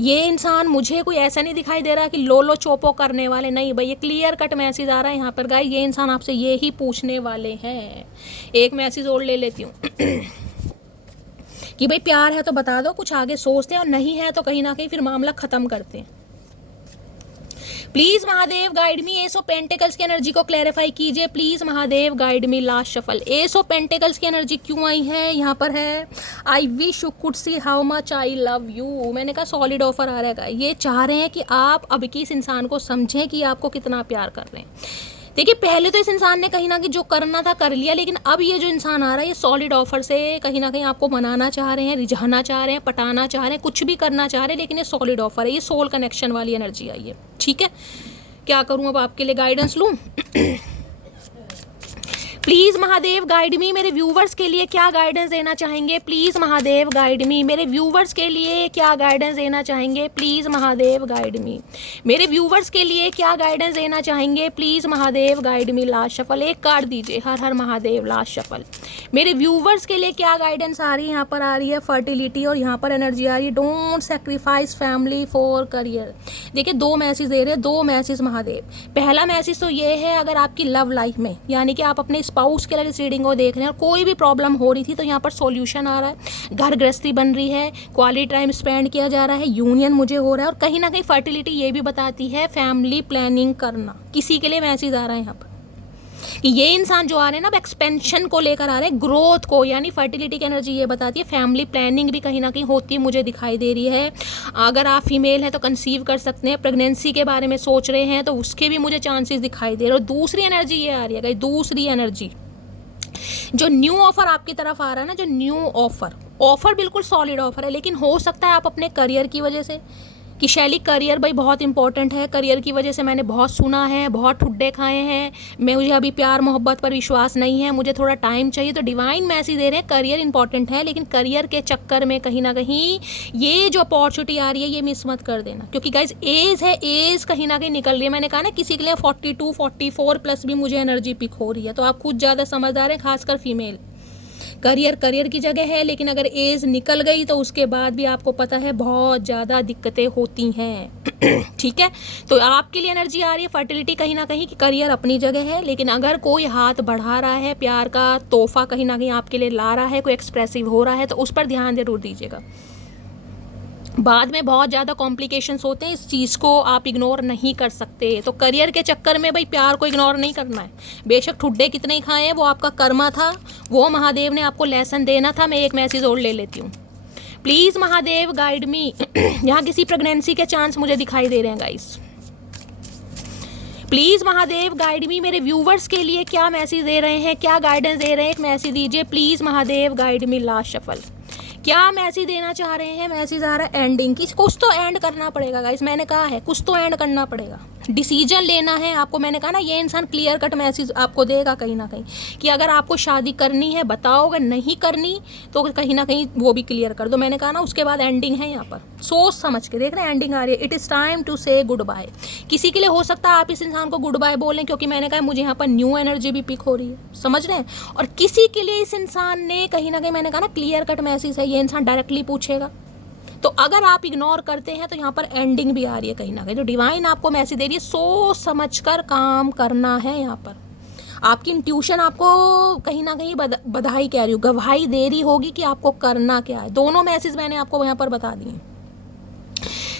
ये इंसान मुझे कोई ऐसा नहीं दिखाई दे रहा कि लोलो चोपो करने वाले, नहीं भाई, ये क्लियर कट मैसेज आ रहा है यहाँ पर गाइस। ये इंसान आपसे ये ही पूछने वाले हैं। एक मैसेज और ले लेती हूँ कि भाई प्यार है तो बता दो, कुछ आगे सोचते हैं, और नहीं है तो कहीं ना कहीं फिर मामला ख़त्म करते हैं। Please Mahadev guide me, S of pentacles की एनर्जी को क्लैरिफाई कीजिए please Mahadev guide me. Last shuffle, ace of pentacles की एनर्जी क्यों आई है यहाँ पर है, I wish you could see how much I love you. मैंने कहा सॉलिड ऑफर आ रहेगा। ये चाह रहे हैं कि आप अब की इस इंसान को समझें कि आपको कितना प्यार कर रहे हैं। देखिए पहले तो इस इंसान ने कहीं ना कहीं जो करना था कर लिया, लेकिन अब ये जो इंसान आ रहा है ये सॉलिड ऑफर से कहीं ना कहीं आपको मनाना चाह रहे हैं, रिझाना चाह रहे हैं, पटाना चाह रहे हैं, कुछ भी करना चाह रहे हैं, लेकिन ये सॉलिड ऑफर है, ये सोल कनेक्शन वाली एनर्जी आई है। ठीक है, क्या करूं अब आपके लिए गाइडेंस लूं? प्लीज़ महादेव गाइड मी, मेरे व्यूवर्स के लिए क्या गाइडेंस देना चाहेंगे? प्लीज़ महादेव गाइड मी, मेरे व्यूवर्स के लिए क्या गाइडेंस देना चाहेंगे? प्लीज़ महादेव गाइड मी, मेरे व्यूवर्स के लिए क्या गाइडेंस देना चाहेंगे? Please Mahadev guide me. Last shuffle, एक कार्ड दीजिए। हर हर महादेव। लास्ट शफल, मेरे व्यूवर्स के लिए क्या गाइडेंस आ रही है? यहाँ पर आ रही है फर्टिलिटी, और यहाँ पर एनर्जी आ रही है don't sacrifice family for career. देखिए दो मैसेज दे रहे हैं, दो मैसेज महादेव। पहला मैसेज तो ये है, अगर आपकी लव लाइफ में यानी कि आप अपने स्पाउस के लिए इस रीडिंग को देख रहे हैं और कोई भी प्रॉब्लम हो रही थी तो यहाँ पर सॉल्यूशन आ रहा है, घर गृहस्थी बन रही है, क्वालिटी टाइम स्पेंड किया जा रहा है, यूनियन मुझे हो रहा है, और कहीं ना कहीं फर्टिलिटी ये भी बताती है फैमिली प्लानिंग करना। किसी के लिए मैसेज आ रहा है यहाँ पर कि ये इंसान जो आ रहे हैं ना अब एक्सपेंशन को लेकर आ रहे हैं, ग्रोथ को, यानी फर्टिलिटी की एनर्जी ये बताती है फैमिली प्लानिंग भी कहीं ना कहीं होती है, मुझे दिखाई दे रही है। अगर आप फीमेल हैं तो कंसीव कर सकते हैं, प्रेगनेंसी के बारे में सोच रहे हैं तो उसके भी मुझे चांसेस दिखाई दे रहे हैं। और दूसरी एनर्जी ये आ रही है, दूसरी एनर्जी जो न्यू ऑफर आपकी तरफ आ रहा है ना, जो न्यू ऑफर बिल्कुल सॉलिड ऑफर है, लेकिन हो सकता है आप अपने करियर की वजह से कि शैली करियर भाई बहुत इंपॉर्टेंट है, करियर की वजह से मैंने बहुत सुना है, बहुत ठुड्डे खाए हैं, मुझे अभी प्यार मोहब्बत पर विश्वास नहीं है, मुझे थोड़ा टाइम चाहिए, तो डिवाइन मैसेज दे रहे हैं करियर इंपॉर्टेंट है, लेकिन करियर के चक्कर में कहीं ना कहीं ये जो अपॉर्चुनिटी आ रही है ये मिस मत कर देना, क्योंकि गाइज एज है, एज कहीं ना कहीं निकल रही है। मैंने कहा ना किसी के लिए 42 44 प्लस भी मुझे एनर्जी पिक हो रही है, तो आप खुद ज़्यादा समझदार हैं, खासकर फीमेल। करियर की जगह है, लेकिन अगर एज निकल गई तो उसके बाद भी आपको पता है बहुत ज़्यादा दिक्कतें होती हैं। ठीक है, तो आपके लिए एनर्जी आ रही है फर्टिलिटी कहीं ना कहीं कि करियर अपनी जगह है, लेकिन अगर कोई हाथ बढ़ा रहा है, प्यार का तोहफा कहीं ना कहीं आपके लिए ला रहा है, कोई एक्सप्रेसिव हो रहा है, तो उस पर ध्यान जरूर दीजिएगा। बाद में बहुत ज़्यादा कॉम्प्लिकेशंस होते हैं, इस चीज़ को आप इग्नोर नहीं कर सकते। तो करियर के चक्कर में भाई प्यार को इग्नोर नहीं करना है, बेशक ठुड्डे कितने ही खाए हैं, वो आपका कर्मा था, वो महादेव ने आपको लेसन देना था। मैं एक मैसेज और ले लेती हूँ, प्लीज़ महादेव गाइड मी। यहाँ किसी प्रेगनेंसी के चांस मुझे दिखाई दे रहे हैं गाइस, प्लीज़ महादेव गाइड मी, मेरे व्यूवर्स के लिए क्या मैसेज दे रहे हैं, क्या गाइडेंस दे रहे हैं, एक मैसेज दीजिए please Mahadev guide me. Last shuffle, क्या मैसेज देना चाह रहे हैं? मैसेज आ रहा है एंडिंग की, कुछ तो एंड करना पड़ेगा गाइस, मैंने कहा है कुछ तो एंड करना पड़ेगा, डिसीजन लेना है आपको। मैंने कहा ना ये इंसान क्लियर कट मैसेज आपको देगा कहीं ना कहीं कि अगर आपको शादी करनी है बताओ, अगर नहीं करनी तो कहीं ना कहीं वो भी क्लियर कर दो। मैंने कहा ना उसके बाद एंडिंग है, यहाँ पर सोच समझ के देख रहे हैं, एंडिंग आ रही है। इट इज़ टाइम टू से गुड बाय। किसी के लिए हो सकता है आप इस इंसान को गुड बाय बोलें, क्योंकि मैंने कहा मुझे यहाँ पर न्यू एनर्जी भी पिक हो रही है, समझ रहे हैं। और किसी के लिए इस इंसान ने कहीं ना कहीं, मैंने कहा ना क्लियर कट मैसेज है, ये इंसान डायरेक्टली पूछेगा, तो अगर आप इग्नोर करते हैं तो यहाँ पर एंडिंग भी आ रही है कहीं ना कहीं। जो डिवाइन आपको मैसेज दे रही है, सोच समझकर काम करना है। यहाँ पर आपकी इंट्यूशन आपको कहीं ना कहीं बधाई कह रही हो, गवाही दे रही होगी कि आपको करना क्या है। दोनों मैसेज मैंने आपको यहाँ पर बता दिए।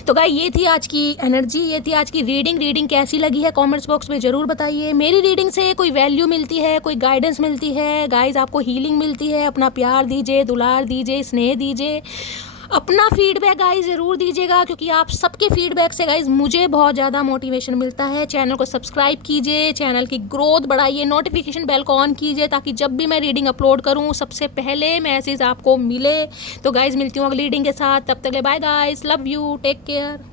तो गाइस ये थी आज की एनर्जी, ये थी आज की रीडिंग कैसी लगी है कमेंट्स बॉक्स में ज़रूर बताइए। मेरी रीडिंग से कोई वैल्यू मिलती है, कोई गाइडेंस मिलती है गाइस, आपको हीलिंग मिलती है, अपना प्यार दीजिए, दुलार दीजिए, स्नेह दीजिए, अपना फीडबैक गाइस ज़रूर दीजिएगा, क्योंकि आप सबके फीडबैक से गाइस मुझे बहुत ज़्यादा मोटिवेशन मिलता है। चैनल को सब्सक्राइब कीजिए, चैनल की ग्रोथ बढ़ाइए, नोटिफिकेशन बेल को ऑन कीजिए, ताकि जब भी मैं रीडिंग अपलोड करूँ सबसे पहले मैसेज आपको मिले। तो गाइस मिलती हूँ अगली रीडिंग के साथ, तब तक ले bye guys, love you, take care.